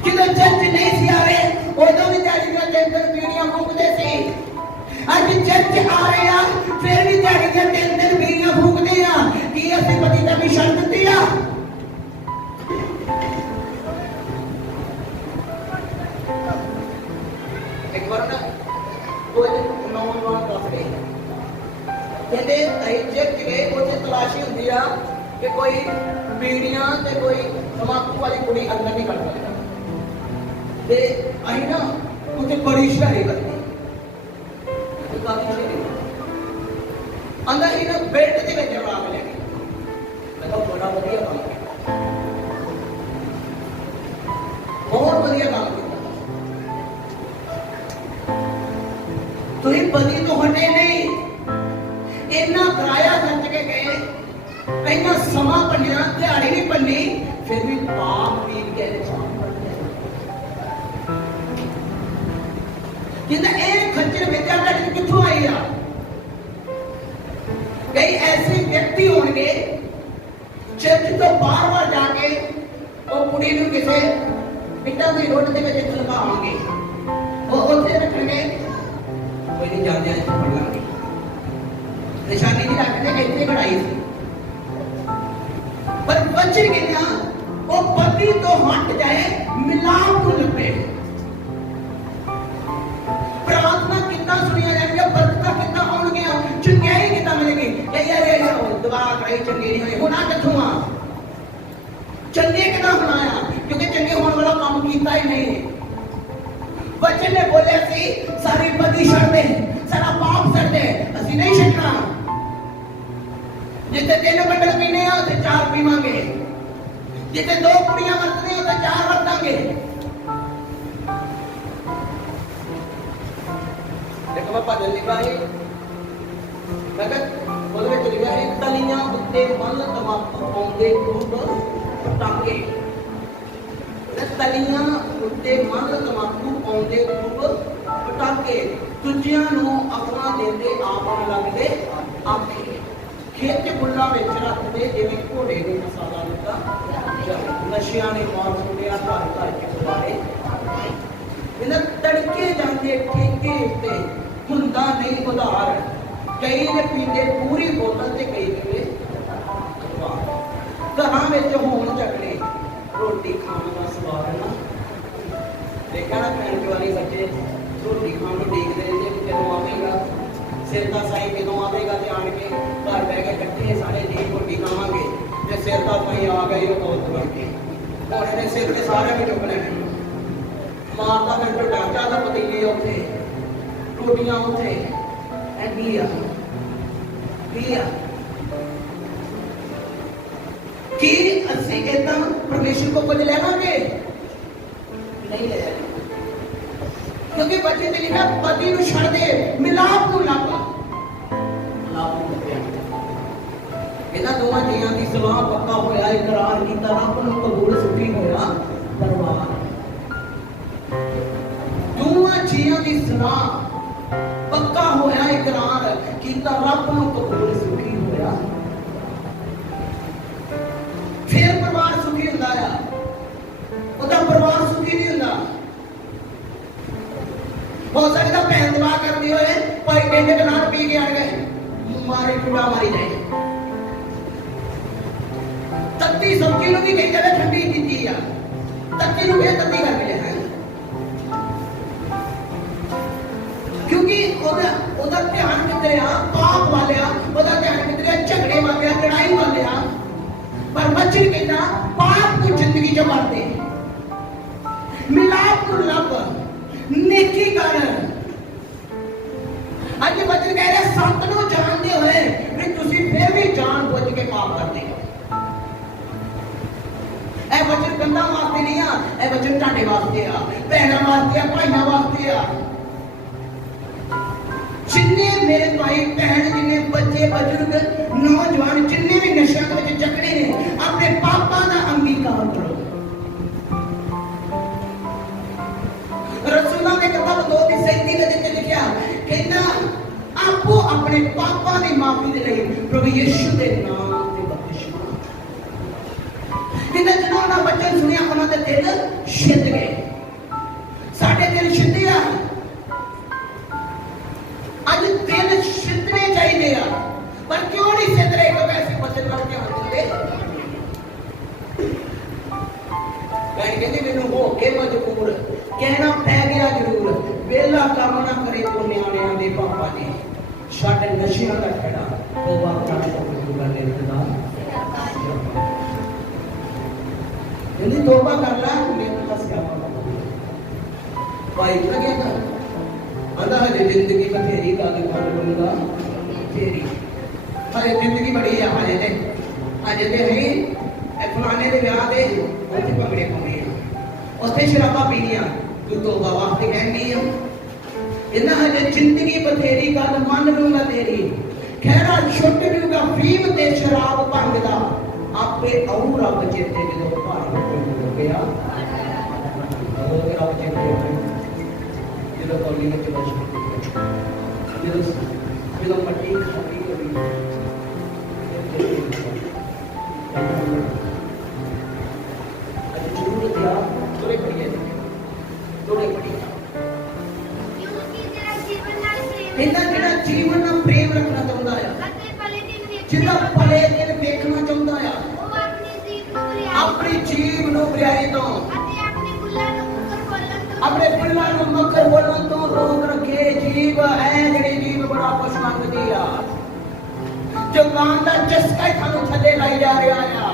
ਜਦੋਂ ਚਰਚ ਨਹੀਂ ਸੀ ਆ ਰਹੇ ਉਦੋਂ ਵੀ ਦਿਹਾੜੀ ਦੀਆਂ 3 ਬੀੜੀਆਂ ਫੂਕਦੇ ਸੀ। ਅੱਜ ਚਰਚ ਆ ਰਹੇ ਆ ਫਿਰ ਵੀ ਦਿਹਾੜੀ ਦੀਆਂ 3 ਬੀੜੀਆਂ ਫੂਕਦੇ ਆ। ਕੀ ਅਸੀਂ ਬਦੀ ਕਰਨੀ ਛੱਡ ਦਿੱਤੀ ਆ? ਇੱਕ ਵਾਰ ਨਾ ਉਹ ਨੌਜਵਾਨ ਦੱਸ ਰਹੇ ਕਹਿੰਦੇ ਅਸੀਂ ਚਰਚ ਗਏ, ਉੱਥੇ ਤਲਾਸ਼ੀ ਹੁੰਦੀ ਆ ਕਿ ਕੋਈ ਬੀੜੀਆਂ ਤੇ ਕੋਈ ਤਮਾਕੂ ਵਾਲੀ ਕੁੜੀ ਅੰਦਰ ਨਹੀਂ ਕੱਢ ਸਕਦਾ। ਤੇ ਅਸੀਂ ਨਾ ਉੱਥੇ ਬੜੀ ਸ਼ਹਿਰੀ ਕਰਦੀ ਅੰਦਰ ਹੀ ਨਾ ਬੈੱਡ ਦੇ ਵਿੱਚ ਬਣਾ ਕੇ ਲੈ ਗਏ। ਮੈਂ ਕਿਹਾ ਬੜਾ ਵਧੀਆ ਕੰਮ ਕੀਤਾ, ਬਹੁਤ ਵਧੀਆ ਕੰਮ ਕੀਤਾ। ਤੁਸੀਂ ਬਦੀ ਤੋਂ ਹਟੇ ਨਹੀਂ, ਇੰਨਾ ਕਿਰਾਇਆ ਖਰਚ ਕੇ ਗਏ, ਇੰਨਾ ਸਮਾਂ ਭੰਨਿਆ, ਦਿਹਾੜੀ ਨਹੀਂ ਭੰਨੀ, ਫਿਰ ਵੀ ਪਾਪ ਪੀ ਕੇ ਕਹਿੰਦਾ ਇਹ ਖੱਜਰ ਵਿਦਿਆ ਤੁਹਾਡੇ ਕਿੱਥੋਂ ਆਈ ਆ? ਕਈ ਐਸੇ ਵਿਅਕਤੀ ਹੋਣਗੇ ਚਰਚ ਤੋਂ ਬਾਹਰ ਜਾ ਕੇ ਉਹ ਕੁੜੀ ਨੂੰ ਕਿਸੇ ਪਿੰਡਾਂ ਦੀ ਰੋਡ ਦੇ ਵਿੱਚ ਲਗਾਵਾਂਗੇ, ਉਹ ਉੱਥੇ ਰੱਖਣਗੇ, ਕੋਈ ਨਹੀਂ ਜਾਂਦੇ ਇੱਥੇ ਪੜ ਲਾਂਗੇ, ਨਿਸ਼ਾਨੀ ਦੀ ਰੱਖਦੇ ਇੱਥੇ ਕਢਾਈ ਸੀ। ਪਰ ਬੱਚੇ ਕਹਿੰਦਾ ਉਹ ਬਦੀ ਤੋਂ ਹਟ ਜਾਏ, ਮਿਲਾਪ ਨੂੰ ਲੱਭੇ। ਪ੍ਰਾਰਥਨਾ ਕਿੱਦਾਂ ਸੁਣੀਆਂ ਜਾਣਗੀਆਂ, ਬਰਕਤਾਂ ਕਿੱਦਾਂ ਆਉਣਗੀਆਂ, ਚੰਗਿਆਈ ਕਿੱਦਾਂ ਮਿਲੇਗੀ। ਯਾਰ ਦੁਆ ਕਰਾਈ ਚੰਗੀ ਨਹੀਂ ਹੋਈ, ਹੋਣਾ ਕਿੱਥੋਂ ਆ? ਚੰਗੇ ਕਿੱਦਾਂ ਹੋਣਾ ਆ? ਕਿਉਂਕਿ ਚੰਗੇ ਹੋਣ ਵਾਲਾ ਕੰਮ ਕੀਤਾ ਹੀ ਨਹੀਂ। ਬੱਚੇ ਨੇ ਬੋਲਿਆ ਸੀ ਸਾਰੀ ਬਦੀ ਛੱਡ ਦੇ, ਸਾਰਾ ਪਾਪ ਛੱਡ ਦੇ, ਅਸੀਂ ਨਹੀਂ ਛੱਡਣਾ। ਜਿੱਥੇ 3 ਬੰਡਲ ਪੀਣੇ ਆ ਉੱਥੇ 4 ਪੀਵਾਂਗੇ, ਜਿੱਥੇ 2 ਕੁੜੀਆਂ ਵਰਤਦੇ ਉੱਥੇ 4 ਵਰਤਾਂਗੇ। ਦੇਖੋ ਮੈਂ ਭਜਨ ਲਿਖਾ ਹੈ, ਮੈਂ ਕਿਹਾ ਉਹਦੇ ਵਿੱਚ ਲਿਖਿਆ ਹੈ ਤਲੀਆਂ ਉੱਤੇ ਮਨ ਤਮਾਕੂ ਪਾਉਂਦੇ ਖੂਬ ਪਟਾਕੇ। ਤਲੀਆਂ ਉੱਤੇ ਮਨ ਤਮਾਕੂ ਪਾਉਂਦੇ ਖੂਬ ਪਟਾਕੇ, ਦੂਜਿਆਂ ਨੂੰ ਆਪਣਾ ਦਿੰਦੇ ਆਪ ਨਾ ਲੱਗਦੇ ਆਖੇ, ਖੇਤ ਬੁੱਲਾਂ ਵਿੱਚ ਰੱਖਦੇ ਜਿਵੇਂ ਘੋੜੇ ਨੂੰ ਮਸਾਲਾ ਦਿੱਤਾ, ਨਸ਼ਿਆਂ ਨੇ ਮਾਰ ਸੁਣਿਆ ਘਰ ਘਰ ਕੇ ਬੁਲਾਏ। ਇਹਨਾਂ ਤੜਕੇ ਜਾਂਦੇ ਠੇਕੇ ਉੱਤੇ ਹੁੰਦਾ ਨਹੀਂ ਉਧਾਰ, ਕਈ ਨੇ ਪੀਂਦੇ ਪੂਰੀ ਬੋਤਲ ਤੇ ਕਈ ਪੀਂਦੇ ਘਰਾਂ ਵਿੱਚ ਹੋਣ ਝਗੜੇ, ਰੋਟੀ ਖਾਣ ਦਾ ਸਵਾਦ ਨਾ ਦੇਖਿਆ ਨਾ। ਭੈਣ ਵਾਲੀ ਬੱਚੇ ਰੋਟੀ ਖਾਣ ਨੂੰ ਦੇਖਦੇ ਰਹਿੰਦੇ ਕਿ ਕਦੋਂ ਆਵੇਗਾ ਸਿਰ ਦਾ ਸਾਈ, ਕਦੋਂ ਆਵੇਗਾ, ਤੇ ਆਣ ਕੇ ਘਰ ਬਹਿ ਕੇ ਇਕੱਠੇ ਸਾਰੇ ਜੀ ਰੋਟੀ ਖਾਵਾਂਗੇ ਤੇ ਸਿਰ ਦਾ ਸਾਈ ਆ ਗਈ ਉਹ ਬਹੁਤ ਬਣ ਕੇ ਹੁਣ ਇਹਨੇ ਸਿਰ ਤੇ ਸਾਰਿਆਂ ਨੂੰ ਚੁੱਕ ਲੈਣੇ। ਮਾਰਦਾ ਫਿਰ ਡਾਕਟਰ ਦਾ ਪਤੀਲੇ ਉੱਥੇ, ਰੋਟੀਆਂ ਉੱਥੇ, ਇਹ ਕੀ ਆ? ਕੀ ਆ? ਕੀ ਅਸੀਂ ਏਦਾਂ ਪਰਮੇਸ਼ਰ ਕੋਲ ਕੁਝ ਲੈਵਾਂਗੇ? ਨਹੀਂ ਲੈ ਜਾਣਾ, ਕਿਉਂਕਿ ਬੱਚੇ ਤੇ ਲਿਖਿਆ ਪਤੀ ਨੂੰ ਛੱਡ ਦੇ, ਮਿਲਾਪ ਨੂੰ ਲੱਭ। ਮਿਲਾਪ ਨੂੰ ਲੱਭਿਆ, ਇਹਨਾਂ ਦੋਵਾਂ ਜੀਆਂ ਦੀ ਸਲਾਹ ਪੱਕਾ ਹੋਇਆ, ਇਕਰਾਰ ਕੀਤਾ, ਰੱਬ ਨੂੰ ਕਬੂਲ ਸੁਖੀ ਹੋਇਆ ਪਰਿਵਾਰ। ਦੋਵਾਂ ਜੀਆਂ ਦੀ ਸਲਾਹ ਪੱਕਾ ਹੋਇਆ, ਇਕਰਾਰ ਕੀਤਾ, ਰੱਬ ਨੂੰ ਕਬੂਲ ਸੁਖੀ ਹੋਇਆ, ਫਿਰ ਪਰਿਵਾਰ ਸੁਖੀ ਹੁੰਦਾ ਆ। ਉਹਦਾ ਪਰਿਵਾਰ ਸੁਖੀ ਨਹੀਂ ਹੁੰਦਾ। ਹੋ ਸਕਦਾ ਭੈਣ ਦੁਆ ਕਰਦੀ ਹੋਏ ਭਾਈ ਕਹਿੰਦੇ ਕਿ ਨਾਲ ਪੀ ਕੇ ਆ ਗਏ, ਮਾਰੇ ਟੁੱਟਾ ਮਾਰੀ ਜਾਏ। ਤੱਤੀ ਸਬਜ਼ੀ ਨੂੰ ਵੀ ਕਹੀ ਜਾਵੇ ਠੰਡੀ ਕੀਤੀ ਆ, ਤੱਤੀ ਨੂੰ ਵੀ ਤੱਤੀ ਕਰਕੇ ਲਿਆ, ਕਿਉਂਕਿ ਉਹਦਾ ਧਿਆਨ ਕਿੱਧਰ ਆ? ਪਾਪ ਵਾਲਿਆ। ਉਹਦਾ ਧਿਆਨ ਕਿੱਧਰ ਆ? ਝਗੜੇ ਵਾਲਿਆ, ਲੜਾਈ ਵਾਲਿਆ। ਪਰ ਬੱਚੇ ਕਹਿੰਦਾ ਪਾਪ ਨੂੰ ਜ਼ਿੰਦਗੀ ਚੋਂ ਮਾਰ ਦੇ, ਮਿਲਾਪ ਨੂੰ ਲੱਭ, ਨੇਕੀ ਕਰ। ਅੱਜ ਬੱਚੇ ਕਹਿ ਰਹੇ ਸੰਤ ਨੂੰ ਜਾਣਦੇ ਹੋਏ ਵੀ ਤੁਸੀਂ ਫਿਰ ਵੀ ਜਾਣ ਬੁੱਝ ਕੇ ਪਾਪ ਕਰਦੇ ਹੋ। ਇਹ ਬੱਚੇ ਕੰਧਾਂ ਵਾਸਤੇ ਨਹੀਂ ਆ, ਇਹ ਵਚਨ ਤੁਹਾਡੇ ਵਾਸਤੇ ਆ, ਭੈਣਾਂ ਵਾਸਤੇ ਆ, ਭਾਈਆਂ ਵਾਸਤੇ ਆ। जिन्ने मेरे भाई बहन, जिन्ने बच्चे बजुर्ग नौजवान जिन्ने भी नशा के जकड़े ने, अपने पापा का अंगीकार करो। रसूलों के किताब 2:37 में लिखा कहना आपो अपने पापा की माफी दे लई प्रभु यीशु के नाम ते बपतिस्मा। कहना जिन्हों ना वचन सुनिया उन्हां दे दिल छिद गए। साडे दिल छिदे आ, ਅੱਜ ਦਿਲ ਛਿੱਦਣੇ ਚਾਹੀਦੇ ਆ, ਪਰ ਕਿਉਂ ਨਹੀਂ ਛਿੱਦ ਰਹੇ? ਕਿਉਂਕਿ ਅਸੀਂ ਵਚਨ ਵੱਲ ਧਿਆਨ ਦਿੰਦੇ। ਭੈਣ ਕਹਿੰਦੀ ਮੈਨੂੰ ਹੋ ਕੇ ਮਜਬੂਰ, ਕਹਿਣਾ ਪੈ ਗਿਆ ਜ਼ਰੂਰ, ਵੇਲਾ ਕੰਮ ਨਾ ਕਰੇ ਕੋ ਨਿਆਣਿਆਂ ਦੇ ਪਾਪਾ ਜੀ, ਛੱਡ ਨਸ਼ਿਆਂ ਦਾ ਖੜਾ, ਤੋਬਾ ਕਰ ਕਬੂਲ ਕਰ ਇੰਤਜ਼ਾਰ। ਕਹਿੰਦੀ ਤੋਬਾ ਕਰ ਲੈ, ਮੈਨੂੰ ਦੱਸ ਕਿਆ ਭਾਈ ਲੱਗਿਆ ਕਰ आंदा है जिंदगी बथेरी का कर लूंगा तेरी। हजे जिंदगी बड़ी है, हजे ते ही फलाने के ब्याह के उत्थे भंगड़े पाने, उत्थे शराबा पीनिया, तू तौबा वास्ते कहनी है। इन्ना हजे जिंदगी बथेरी का मन लूंगा तेरी, खैरा छुट लूंगा फीम ते शराब भंग दा, आपे आऊं रब चेते जो भार हो गया रब चेते ਜਦੋਂ ਕੌਲੀ ਵਿੱਚ ਬਚ ਜਦੋਂ ਪੱਟੀ ਖਾਲੀ ਹੋਈ ਅੱਜ ਜ਼ਰੂਰਤ ਆ ਥੋੜੇ ਪੜੀਏ ਥੋੜੇ ਪੜੀਏ। ਇਹਨਾਂ ਜਿਹੜਾ ਜੀਵਨ ਨਾਲ ਪ੍ਰੇਮ ਰੱਖਣਾ ਚਾਹੁੰਦਾ ਆ, ਜਿਹੜਾ ਭਲੇ ਦਿਨ ਵੇਖਣਾ ਚਾਹੁੰਦਾ ਆ, ਆਪਣੀ ਜੀਵ ਨੂੰ ਬੁਰਾਈ ਤੋਂ, अपने पुल्ला को मकर बोलन तो रोक रखे। जीव है जड़ी जीव बड़ा कुछ मंगती आ, जो कान का चस्का ही थानू थले लाई जा रहा आ।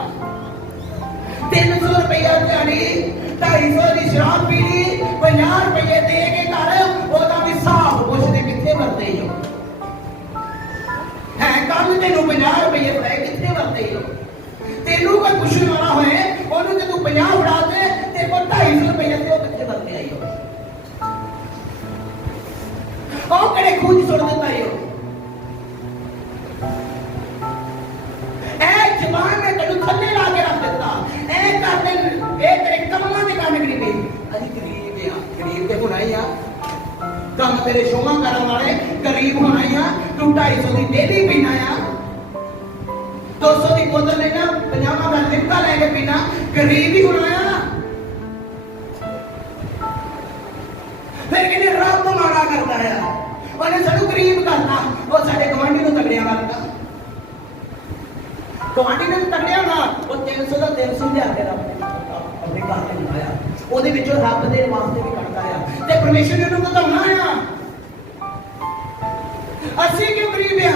300 रुपया दिहाड़ी, 250 की शराब पीनी, 50 रुपये दे के घर ओदा भी हिसाब पुछदे किथे वरते हो है, कल तेनू 50 रुपये पए किथे वरते हो। तेनू कोई पुछने वाला होए ओनू ते तू 50 फड़ा दे, ते को 250 रुपये ते ओ किथे वरते आई हो। ਉਹ ਕਿਹੜੇ ਖੂਜ ਸੁੱਟ ਦਿੱਤਾ ਏ? ਇਹ ਜ਼ਬਾਨ ਨੇ ਤੈਨੂੰ ਥੱਲੇ ਲਾ ਕੇ ਰੱਖ ਦਿੱਤਾ। ਇਹ ਕਰਦੇ ਇਹ ਤੇਰੇ ਕੰਮਾਂ ਦੇ ਕੰਮ ਗਰੀਬੀ। ਅਸੀਂ ਗਰੀਬ ਆ, ਗਰੀਬ ਤੇ ਹੋਣਾ ਹੀ ਆ। ਕੰਮ ਤੇਰੇ ਸ਼ੋਭਾ ਕਰਨ ਵਾਲੇ ਗਰੀਬ ਹੋਣਾ ਹੀ ਆ। ਤੂੰ 250 ਦੀ ਡੇਲੀ ਪੀਣਾ ਆ, 200 ਦੀ ਬੋਤਲ ਲੈਣਾ, 50 ਦਾ ਲਿਮਕਾ ਲੈ ਕੇ ਪੀਣਾ, ਗਰੀਬ ਹੀ ਹੋਣਾ ਆ। फिर कहने रब माड़ा करता है, उन्हें सानू गरीब करना, वो साडे गवांढी नूं तगड़िया करता। गवांढी ने तगड़िया होना, वो 300 का 300 लिया के रब अपने घर ते लाया, ਉਹਦੇ ਵਿੱਚੋਂ ਰੱਬ ਦੇ ਵਾਸਤੇ ਵੀ ਕੱਢਦਾ ਆ ਤੇ ਪਰਮੇਸ਼ਰ ਨੇ ਉਹਨੂੰ ਵਧਾਉਣਾ ਆ। ਅਸੀਂ ਕਿਉਂ ਗਰੀਬ ਆ?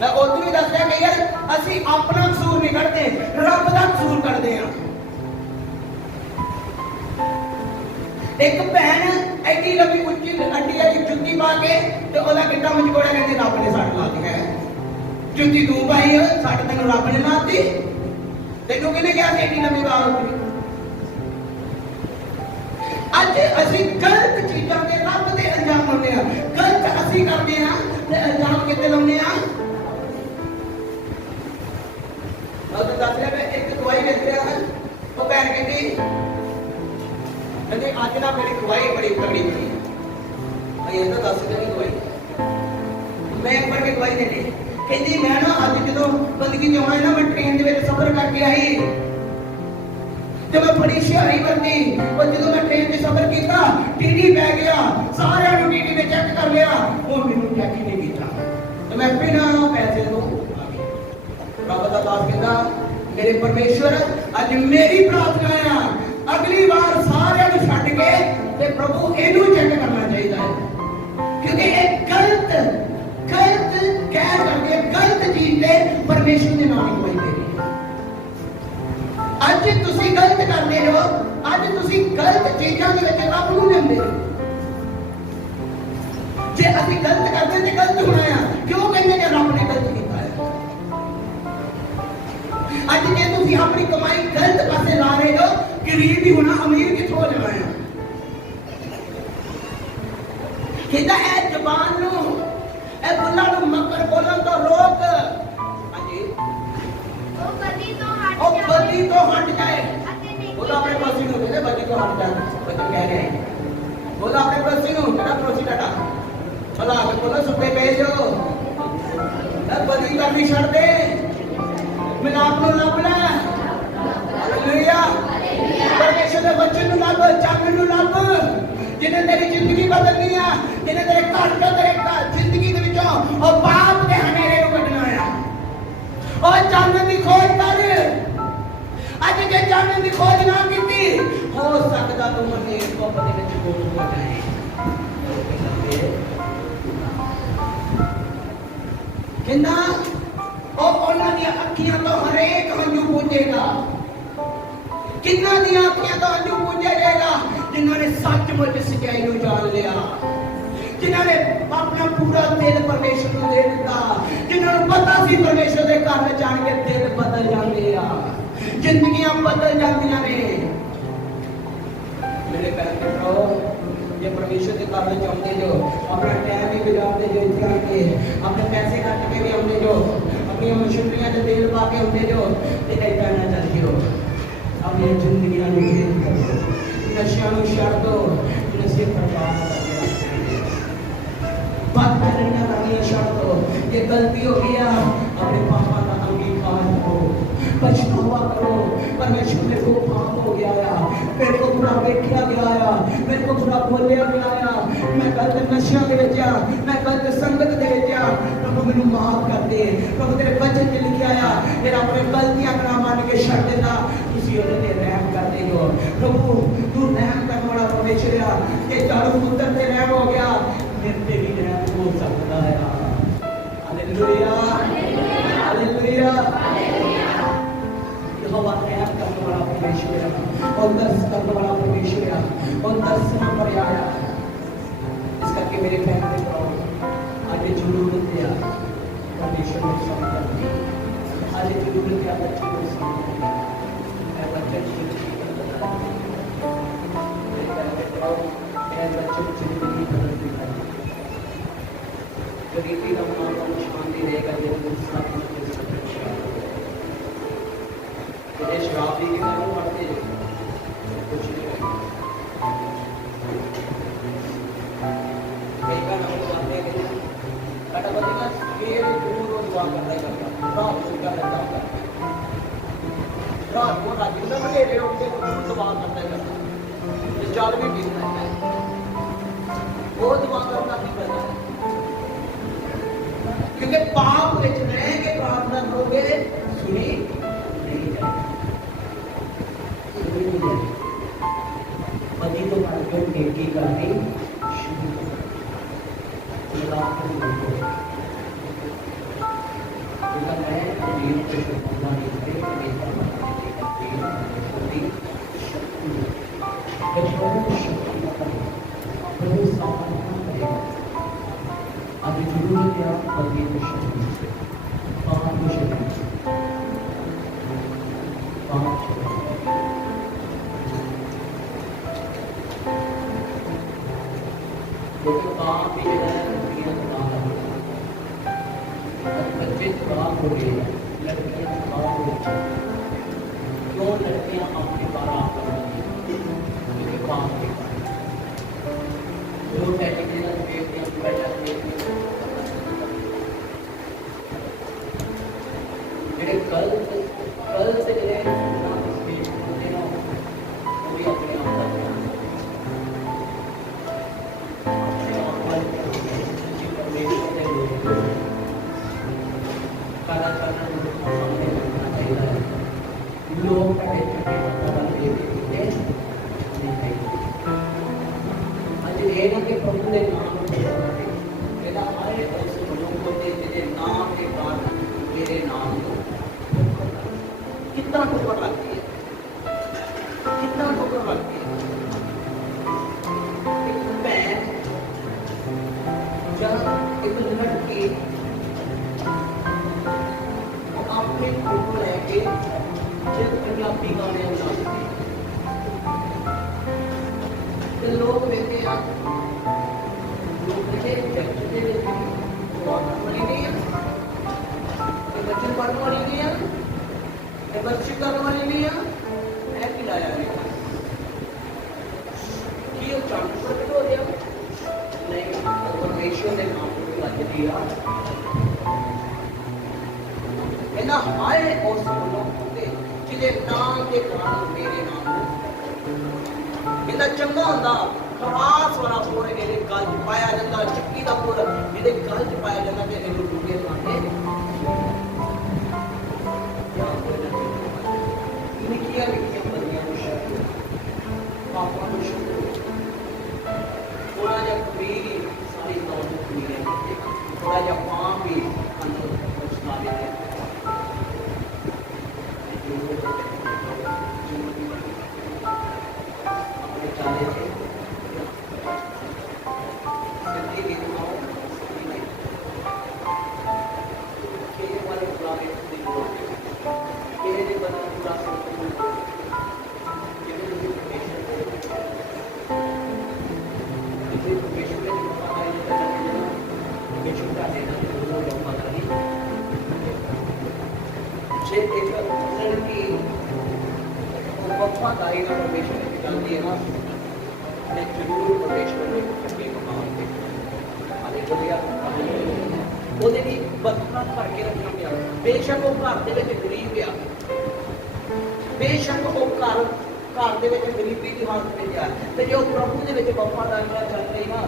ਮੈਂ ਉਦੋਂ ਵੀ ਦੱਸਿਆ ਕਿ ਯਾਰ ਅਸੀਂ ਆਪਣਾ ਕਸੂਰ ਨਹੀਂ ਕੱਢਦੇ, ਰੱਬ ਦਾ ਕਸੂਰ ਕੱਢਦੇ ਆ। एक भैन एडी लंबी उच्ची अड्डी वाली जुत्ती पा के ते ओदा किट्टा मचकोड़ा कहते रब ने सट ला दिया है। जुत्ती तू पाई है, सट तेन रब ने लाती, तेनू किहने कहा एडी लंबी बाल उठी। अज असी गलत चीज़ों के रब दे अंजाम लाउने आ, गलत असी करदे आ ते अंजाम किते लाउने आ। मैं तो दस रहा एक दवाई बेच रहा है, वो भैन कहती कहते आज ना मेरी दवाई बड़ी तगड़ी पड़ी, मैं तो 10 दिन की दवाई मैं एक बार की दवाई देनी कहती मैं ना अज जो बंदगी जो आया ना मैं ट्रेन के सफर करके आई तो मैं बड़ी हुशियारी करती, और जो मैं ट्रेन से सफर किया टीटी पै गया, सारे टीटी ने चेक कर लिया, वो मैंने चेक ही नहीं किया तो मैं बिना पैसे तो रब दा दास कहता मेरे परमेश्वर अज मेरी प्रार्थना है अगली बार सारे छड़ के ते प्रभु इनू चेक करना चाहिए है, क्योंकि एक गलत गलत कह करके गलत चीज पे परमेश्वर ने नाम कोई दे। अज तुसी गलत करते हो, अज तुसी गलत चीजों के विच रब नूं लेंदे हो। जे असीं गलत करते ते गलत होना है, क्यों कहंदे ने रब ने गलत कीता है। अज जे तुसी अपनी कमाई गलत पासे ला रहे हो, गरीब ही होना अमीर किथों हो जाना है। कहता है जबान नु ए बुल्ला नु मकर बोलन तो रोक। हां जी वो कभी तो हट ओ जाए बदी तो हट जाए। अते नहीं बोला अपने पड़ोसी नु कहते बदी तो हट जाए। बदी कह रहे हैं बोला अपने पड़ोसी नु तेरा पड़ोसी टाटा चला आगे बोला सुबह भेजो अब बदी करनी छड़ दे मिलाप नु लब ले। हालेलुया परमेश्वर दे वचन नु लब चांगन नु लब जिन्हें तेरी जिंदगी बदलनी है, जिन्हें तेरे घर चो तेरे जिंदगी दे विचों और पाप दे हनेरे नु कढना है। और चांदन दी खोज कर अज जे चांदन दी खोज ना कीती हो सकदा तू मने कोप दे विच गुम हो जाए। किन्ना ओ ओना दी अखियां तो हरेक हंजू पूजेगा। किन्ना दी अखियां तो हंजू पूजे जाएगा जिन्होंने सचमुच सच्चाई को जान लिया, जिन्होंने अपना पूरा दिल परमेश्वर को दे दिता, जिन्होंने पता सी परमेश्वर के घर में जान के दिल बदल जाते आ, जिंदगियां बदल जाती ने। मेरे प्यारे मित्रों ये परमेश्वर के घर में आते जो अपना टाइम भी गुजारते जो इतना के अपने पैसे खर्च के भी आते जो अपनी मशीनरियां से तेल पा के आते जो कई कहना चाहते हो अपनी जिंदगियां चेंज करो, नशा छड़ दो, नशे बर्बाद करके बात करना करनी छड़ दो। ये गलती हो गया अपने पापा का अंगीकार करो, पछतावा करो। परमेश्वर मेरे को पाप हो गया है, मेरे को बुरा देखा गया है, मेरे को बुरा बोलिया गया है, मैं गलत नशा दे विच आ, मैं गलत संगत दे विच आ। प्रभु मैनू माफ कर दे। प्रभु तेरे वचन में लिखा है मेरा अपने गलतियां ना मान के छड़ देना तुसी ओदे ते रहम कर देगो। प्रभु तू रहम करने वाला परमेश्वर है, ये झाड़ू पुत्र ते रहम हो गया मेरे पे भी रहम हो सकता है। हालेलुया हालेलुया यहोवा रहम करने वाला परमेश्वर है और दर्श करने वाला परमेश्वर है और दर्शन पर आया। इस करके मेरे फैमिली को आज जरूरत है परमेश्वर को समझने, आज जरूरत है बच्चे को समझने। मैं बच्चे की मैं बच्चों की जिंदगी बदलती है, गरीबी का माहौल शांति रहेगा जो साथ में शराबी के बारे में पढ़ते कुछ नहीं। कई बार हम जाते हैं कि बड़ा बच्चा सवेरे रोज दुआ करता है, रात को क्या करता है, रात को रात को मेरे रोज से दुआ करता है, ये चार भी पीता है, वो दुआ करना भी करता है क्योंकि पाप में रह के प्रार्थना करोगे सुनी नहीं जाएगी। पति तो मार्केट नेकी करनी शुरू अभी जरूरत है पति को शक्ति लेकिन बाप भी जो है बच्चे खराब हो गए, लड़कियां खराब हो गई। क्यों लड़कियां आपके बार आकर क्योंकि बाप के जो टेक्निकल बेटियां बैठा जेडे कल से जेडे भी अपने आप का लोग ਲੋਕ ਜਿਹੜੇ ਚਰਚ ਦੇ ਵਿੱਚ ਦੁਆ ਕਰਨ ਵਾਲੀ ਨਹੀਂ ਆ, ਇਹ ਬੱਚੇ ਪੜ੍ਹਨ ਵਾਲੀ ਨਹੀਂ ਆ, ਇਹ ਬੱਚੇ ਕਰਨ ਵਾਲੀ ਨਹੀਂ ਆ, ਇਹ ਕੀ ਲਾਇਆ ਗਿਆ ਕੀ ਉਹ ਚੰਦ ਪ੍ਰਗਟ ਹੋ ਗਿਆ ਨਹੀਂ, ਪਰਮੇਸ਼ਵਰ ਦੇ ਨਾਮ ਤੋਂ ਲੱਗਦੀ ਆ। ਇਹਨਾਂ ਹਾਏ ਉਸ ਲੋਕ ਹੁੰਦੇ ਜਿਹਦੇ ਨਾਮ ਦੇ ਕਾਰਨ ਮੇਰੇ ਨਾਮ ਨੂੰ ਇਹਦਾ ਚੰਗਾ ਹੁੰਦਾ ਖਾਸ ਵਾਲਾ ਫੋੜ ਇਹਦੇ ਗਲ 'ਚ ਪਾਇਆ ਜਾਂਦਾ, ਚੱਕੀ ਦਾ ਫੋੜ ਇਹਦੇ ਗਲ 'ਚ ਪਾਇਆ ਜਾਂਦਾ ਤੇ ਇਹਨੂੰ ਡੂੰਘੇ ਪਾਉਂਦੇ ਨਿੱਕੀਆਂ ਨਿੱਕੀਆਂ ਬੰਦੀਆਂ ਨੂੰ ਸ਼ਬਦ ਪਾਪਾਂ ਨੂੰ ਸ਼ਬਦ ਥੋੜਾ ਜਿਹਾ ਕਬੀਰ ਹੀ ਸਾਰੀ ਤੌਰ ਤੇ ਕਬੀਰ ਹੈ, ਥੋੜਾ ਜਿਹਾ ਪਾਪ ਵੀ ਅੰਦਰ ਉਸਨਾ ਵੀ ਹੈ। अपने चाले थे सिद्धि की दुआओं केले वाले बुलावे केले ने बना पूरा वफादारी का परमेश्वर ने निकालती है ना, मैं जरूर परमेश्वर ने करके कमाऊंगी। हालेलुया। ਉਹਦੇ ਲਈ ਬਰਕਤਾਂ ਭਰ ਕੇ ਰੱਖਣਾ ਪਿਆ। ਬੇਸ਼ੱਕ ਉਹ ਘਰ ਦੇ ਵਿੱਚ ਗਰੀਬ ਆ, ਬੇਸ਼ੱਕ ਉਹ ਘਰ ਦੇ ਵਿੱਚ ਗਰੀਬੀ ਦੀ ਹਾਲਤ ਵਿੱਚ ਆ, ਤੇ ਜੇ ਉਹ ਪ੍ਰਭੂ ਦੇ ਵਿੱਚ ਵਫਾਦਾਰੀ ਨਾਲ ਚੱਲ ਰਹੀ ਨਾ,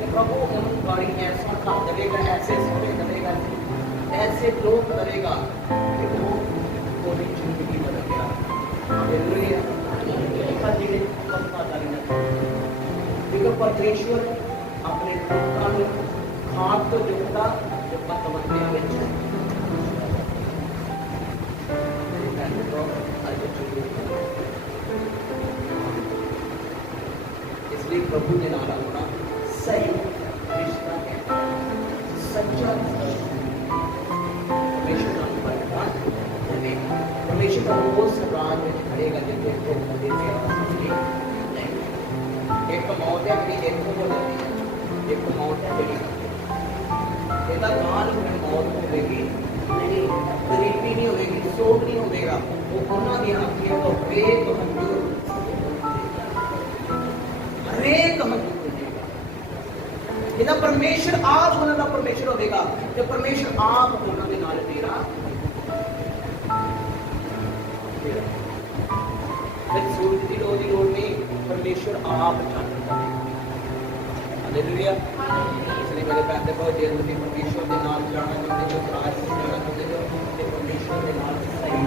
ਤੇ ਪ੍ਰਭੂ ਉਹਨੂੰ ਗਾੜੀ ਐਸਾ ਘਰ ਦੇਵੇਗਾ, ਐਸੇ ਸੋਹਣੇ ਦੇਵੇਗਾ, ਐਸੇ ਲੋਕ ਦੇਵੇਗਾ ਕਿ ਉਹ ਉਹਦੀ ਜ਼ਿੰਦਗੀ ਬਦਲ ਗਿਆ। हालेलुया। ਜਿਹਦੇ ਵਫਾਦਾਰੀ ਨਾਲ ਕਿਉਂਕਿ ਪਰਮੇਸ਼ਵਰ ਆਪਣੇ ਲੋਕਾਂ ਨੂੰ ਖਾਦ ਤੋਂ ਜੁੜਦਾ ਤੇ ਪਤਵੰਤਿਆਂ ਵਿੱਚ ਇਸ ਲਈ ਪ੍ਰਭੂ ਦੇ ਨਾਲ ਆਪਣਾ ਸਹੀ ਰਿਸ਼ਤਾ ਹੈ, ਸੱਚਾ ਪਰਮੇਸ਼ਵਰ ਨਾਲ ਬਰਕਤਾਂ ਦੇਵੇਗਾ। परमेश्वर का उस राज में खड़ेगा जिससे तो कभी नहीं। एक तो मौत है कि एक को बोलती है, एक तो मौत है कि ਇਹਦਾ ਕਾਲ में मौत होगी नहीं, गरीबी नहीं होगी, शोक नहीं होगा, वो ਉਹਨਾਂ ਦੀਆਂ ਅੱਖੀਆਂ ਤੋਂ ਹਰੇਕ ਹੰਝੂ ਇਹਦਾ ਪਰਮੇਸ਼ਰ ਆਪ ਉਹਨਾਂ ਦਾ ਪਰਮੇਸ਼ਰ ਹੋਵੇਗਾ ਤੇ ਪਰਮੇਸ਼ਰ ਆਪ ਉਹਨਾਂ ਦੇ ਨਾਲ ਤੇਰਾ सूरज की लोड़ नहीं, परमेश्वर आप जानता है। हालेलुया। इसलिए मेरे भैन दे भाई, जे तुसीं परमेश्वर के नाम जाना चाहते हो, राज में जाना चाहते हो, ते परमेश्वर के नाम सही